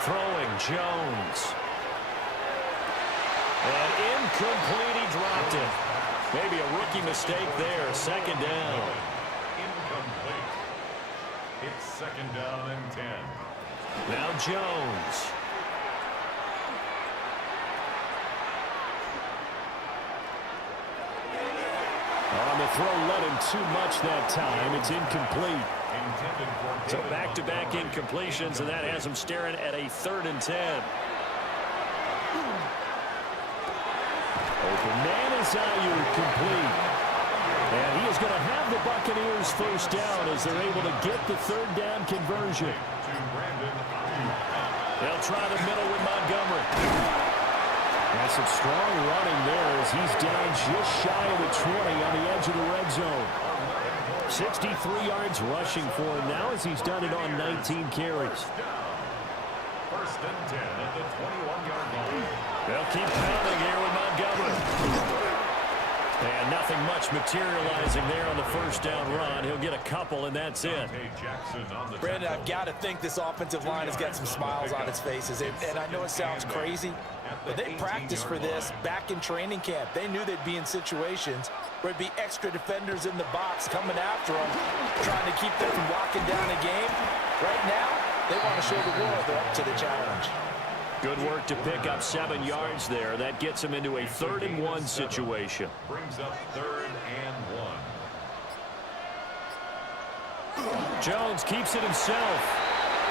Throwing Jones. And incomplete, he dropped it. Maybe a rookie mistake there. 2nd down. Incomplete. It's 2nd down and 10. Now Jones. On the throw, led him too much that time. It's incomplete. So back-to-back incompletions, and that has him staring at a 3rd and 10. Open man is Ayuk, complete. And he is going to have the Buccaneers 1st down as they're able to get the 3rd down conversion. They'll try the middle with Montgomery. And some strong running there as he's down just shy of the 20 on the edge of the red zone. 63 yards rushing for him now as he's done it on 19 carries. First and 10 at the 21-yard line. They'll keep pounding here with Montgomery. And nothing much materializing there on the first down run. He'll get a couple, and that's it. Brandon, I've got to think this offensive line has got some smiles on its faces. And I know it sounds crazy, but they practiced for this back in training camp. They knew they'd be in situations where it'd be extra defenders in the box coming after them, trying to keep them from locking down a game. Right now, they want to show the world they're up to the challenge. Good work to pick up 7 yards there. That gets him into a 3rd and 1 situation. Brings up 3rd and 1. Jones keeps it himself.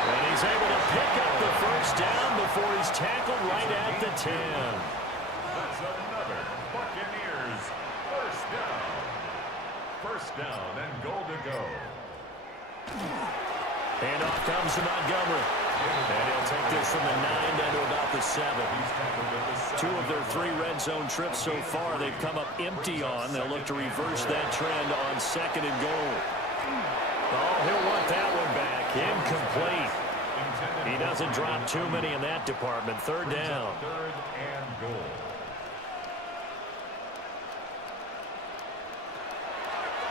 And he's able to pick up the first down before he's tackled right at the 10. That's another Buccaneers first down. First down and goal to go. And off comes to Montgomery. And he'll take this from the 9 down to about the 7. 2 of their 3 red zone trips so far they've come up empty on. They'll look to reverse that trend on 2nd and goal. Oh, he'll want that one back. Incomplete. He doesn't drop too many in that department. 3rd down. 3rd and goal.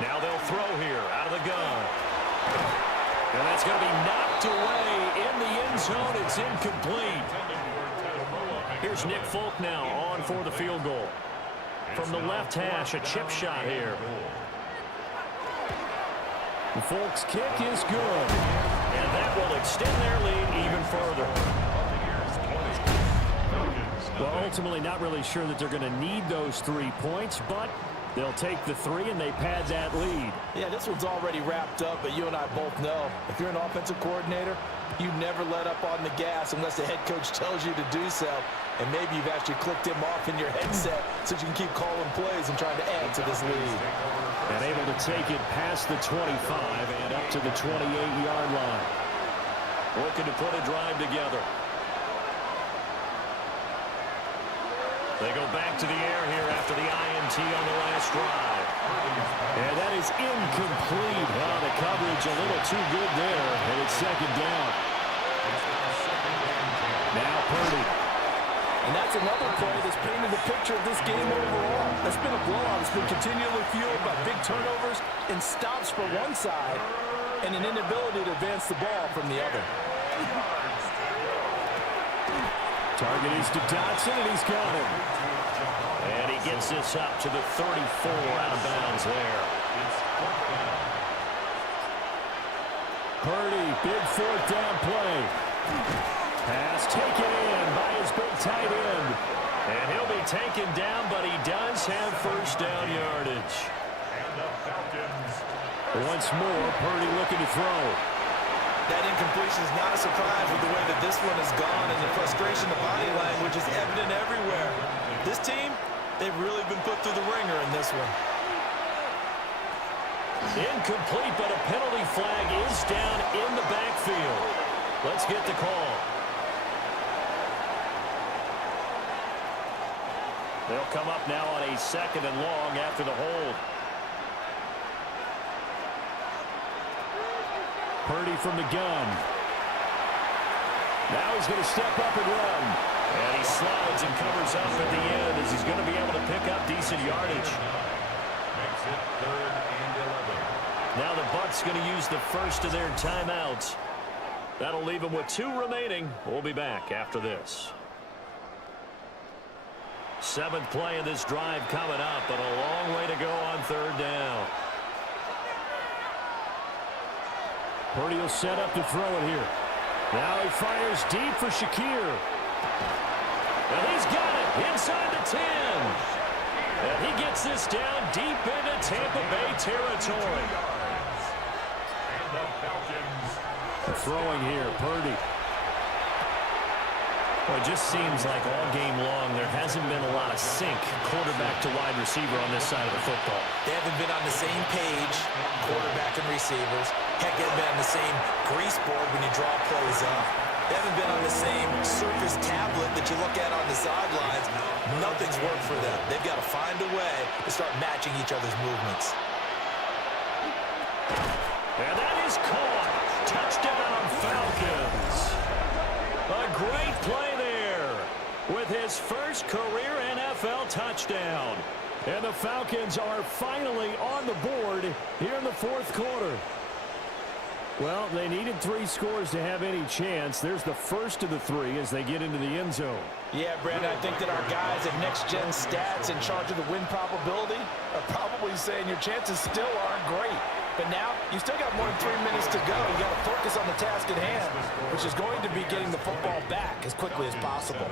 Now they'll throw here out of the gun. And that's going to be knocked away in the end zone. It's incomplete. Here's Nick Folk now on for the field goal. From the left hash, a chip shot here. The Folk's kick is good. And that will extend their lead even further. Well, ultimately not really sure that they're going to need those 3 points, but they'll take the 3 and they pad that lead. Yeah, this one's already wrapped up, but you and I both know if you're an offensive coordinator, you never let up on the gas unless the head coach tells you to do so. And maybe you've actually clicked him off in your headset so you can keep calling plays and trying to add to this lead. And able to take it past the 25 and up to the 28-yard line. Looking to put a drive together. They go back to the air here after the INT on the last drive. And that is incomplete. Well, the coverage a little too good there, and it's 2nd down. Now Purdy. And that's another play that's painted the picture of this game overall. That's been a blowout. It's been continually fueled by big turnovers and stops for one side and an inability to advance the ball from the other. Target is to Dotson, and he's got him. And he gets this up to the 34 out of bounds there. Purdy, big 4th down play. Pass taken in by his big tight end. And he'll be taken down, but he does have first down yardage. Once more, Purdy looking to throw. That incompletion is not a surprise with the way that this one has gone, and the frustration, the body language is evident everywhere. This team, they've really been put through the ringer in this one. Incomplete, but a penalty flag is down in the backfield. Let's get the call. They'll come up now on a 2nd and long after the hold. Purdy from the gun. Now he's going to step up and run. And he slides and covers up at the end as he's going to be able to pick up decent yardage. Makes it 3rd and 11. Now the Bucs going to use the first of their timeouts. That'll leave them with 2 remaining. We'll be back after this. 7th play of this drive coming up, but a long way to go on 3rd down. Purdy will set up to throw it here. Now he fires deep for Shakir. And he's got it inside the 10. And he gets this down deep into Tampa Bay territory. Throwing here, Purdy. Well, it just seems like all game long there hasn't been a lot of sync quarterback to wide receiver on this side of the football. They haven't been on the same page, quarterback and receivers. Heck, they've been on the same grease board when you draw plays up. They haven't been on the same surface tablet that you look at on the sidelines. Nothing's worked for them. They've got to find a way to start matching each other's movements. And that is caught. Touchdown, Falcons. A great play there with his first career NFL touchdown. And the Falcons are finally on the board here in the fourth quarter. Well, they needed 3 scores to have any chance. There's the first of the 3 as they get into the end zone. Yeah, Brandon, I think that our guys at Next Gen Stats in charge of the win probability are probably saying your chances still aren't great. But now, you still got more than 3 minutes to go. You got to focus on the task at hand, which is going to be getting the football back as quickly as possible.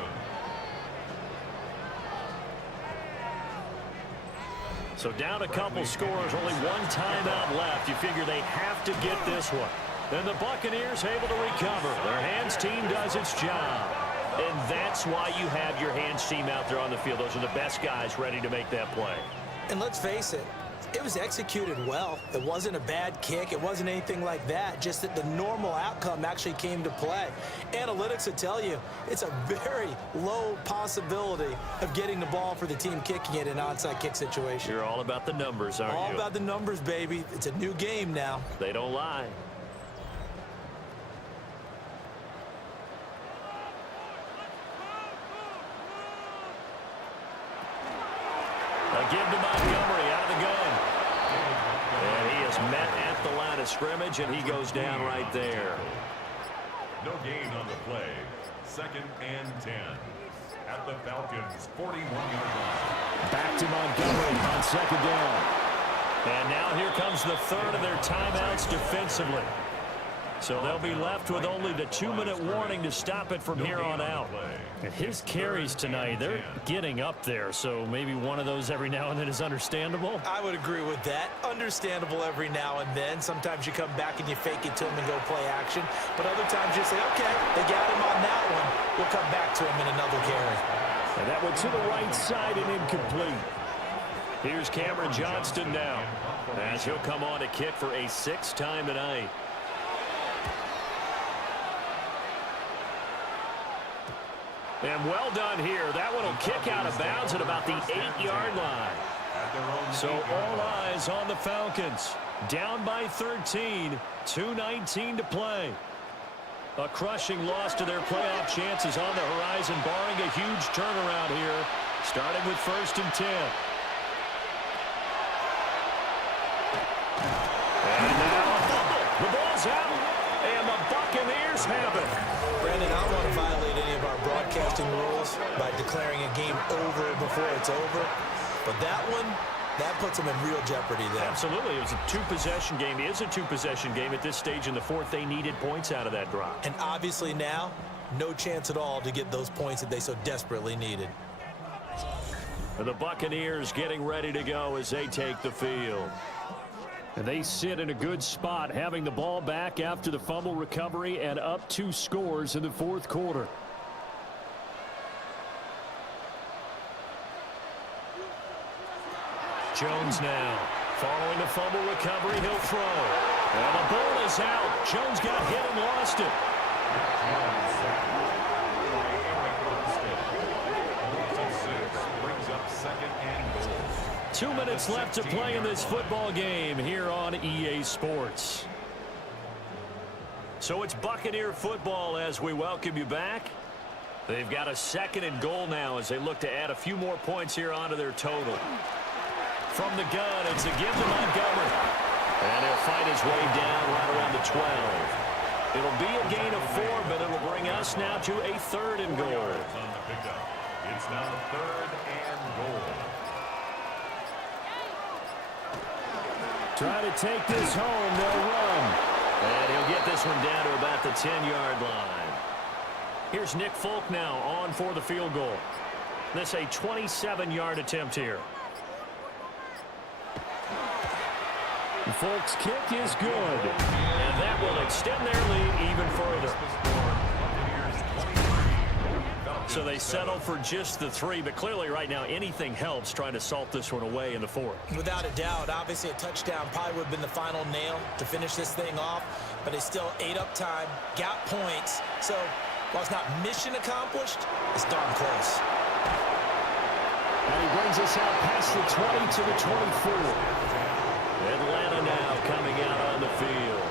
So down a couple scores, only 1 timeout left. You figure they have to get this one. Then the Buccaneers able to recover. Their hands team does its job. And that's why you have your hands team out there on the field. Those are the best guys ready to make that play. And let's face it, it was executed well. It wasn't a bad kick. It wasn't anything like that. Just that the normal outcome actually came to play. Analytics will tell you it's a very low possibility of getting the ball for the team kicking it in an onside kick situation. You're all about the numbers, aren't you? All about the numbers, baby. It's a new game now. They don't lie. A give to Montgomery out of the gun. And he is met at the line of scrimmage, and he goes down right there. No gain on the play. 2nd and 10. At the Falcons' 41-yard line. Back to Montgomery on 2nd down. And now here comes the 3rd of their timeouts defensively. So they'll be left with only the 2-minute warning to stop it from here on out. And his carries tonight, they're getting up there, so maybe one of those every now and then is understandable. I would agree with that. Understandable every now and then. Sometimes you come back and you fake it to him and go play action. But other times you say, okay, they got him on that one. We'll come back to him in another carry. And that went to the right side and incomplete. Here's Cameron Johnston now, as he'll come on to kick for a 6th time tonight. And well done here. That one will kick out of bounds at about the 8-yard line. So all eyes on the Falcons. Down by 13, 2:19 to play. A crushing loss to their playoff chances on the horizon, barring a huge turnaround here, starting with 1st and 10. And now the ball's out, and the Buccaneers have it. Brandon, I don't want to violate any of our broadcasting rules by declaring a game over before it's over. But that one, that puts them in real jeopardy there. Absolutely. It was a 2-possession game. It is a 2-possession game at this stage in the 4th. They needed points out of that drive. And obviously now, no chance at all to get those points that they so desperately needed. And the Buccaneers getting ready to go as they take the field. And they sit in a good spot, having the ball back after the fumble recovery and up 2 scores in the 4th quarter. Jones now. Following the fumble recovery, he'll throw. And the ball is out. Jones got hit and lost it. Brings up 2nd and goal. 2 minutes left to play in this football game here on EA Sports. So it's Buccaneer football as we welcome you back. They've got a 2nd and goal now as they look to add a few more points here onto their total. From the gun, it's a give to Montgomery. And he'll fight his way down right around the 12. It'll be a gain of 4, but it'll bring us now to a 3rd and goal. On the pickup. It's now 3rd and goal. Try to take this home, they'll run. And he'll get this one down to about the 10-yard line. Here's Nick Folk now on for the field goal. This a 27-yard attempt here. And Folk's kick is good. And that will extend their lead even further. So they settle for just the 3, but clearly right now anything helps trying to salt this one away in the 4th. Without a doubt, obviously a touchdown probably would have been the final nail to finish this thing off, but they still ate up time, got points. So while it's not mission accomplished, it's darn close. And he brings us out past the 20 to the 24. Atlanta now coming out on the field.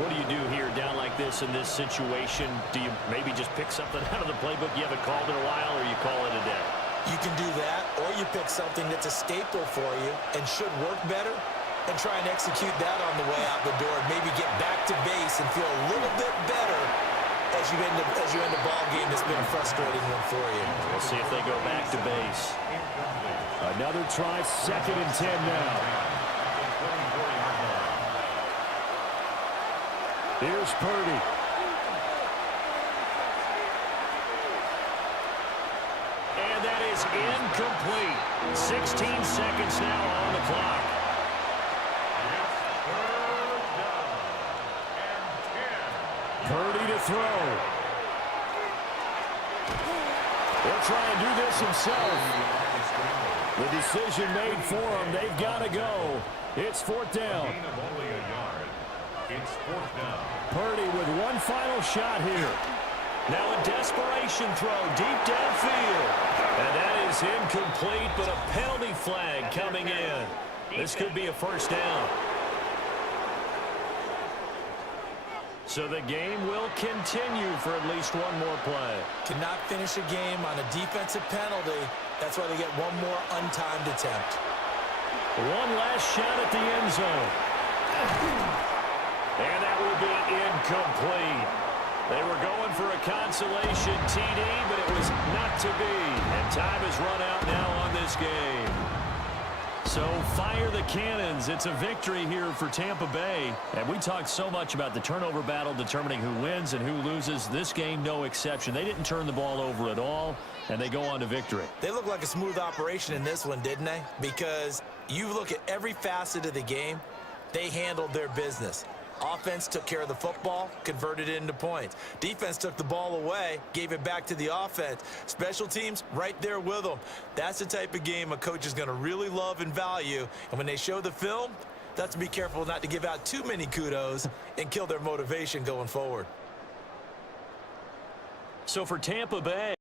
What do you do here down like this in this situation? Do you maybe just pick something out of the playbook you haven't called in a while, or you call it a day? You can do that, or you pick something that's a staple for you and should work better and try and execute that on the way out the door and maybe get back to base and feel a little bit better as you end a ball game that's been a frustrating one for you. We'll see if they go back to base. Another try, 2nd and 10 now. Here's Purdy. And that is incomplete. 16 seconds now on the clock. Purdy to throw. He'll try and do this himself. The decision made for him. They've got to go. It's 4th down. It's 4th down. Purdy with one final shot here. Now a desperation throw deep downfield. And that is incomplete, but a penalty flag coming in. This could be a 1st down. So the game will continue for at least one more play. Cannot finish a game on a defensive penalty. That's why they get one more untimed attempt. One last shot at the end zone. And that will be incomplete. They were going for a consolation TD, but it was not to be. And time has run out now on this game. So fire the cannons. It's a victory here for Tampa Bay. And we talked so much about the turnover battle determining who wins and who loses. This game, no exception. They didn't turn the ball over at all, and they go on to victory. They look like a smooth operation in this one, didn't they? Because you look at every facet of the game, they handled their business. Offense took care of the football, converted it into points. Defense took the ball away, gave it back to the offense. Special teams, right there with them. That's the type of game a coach is going to really love and value. And when they show the film, that's to be careful not to give out too many kudos and kill their motivation going forward. So for Tampa Bay,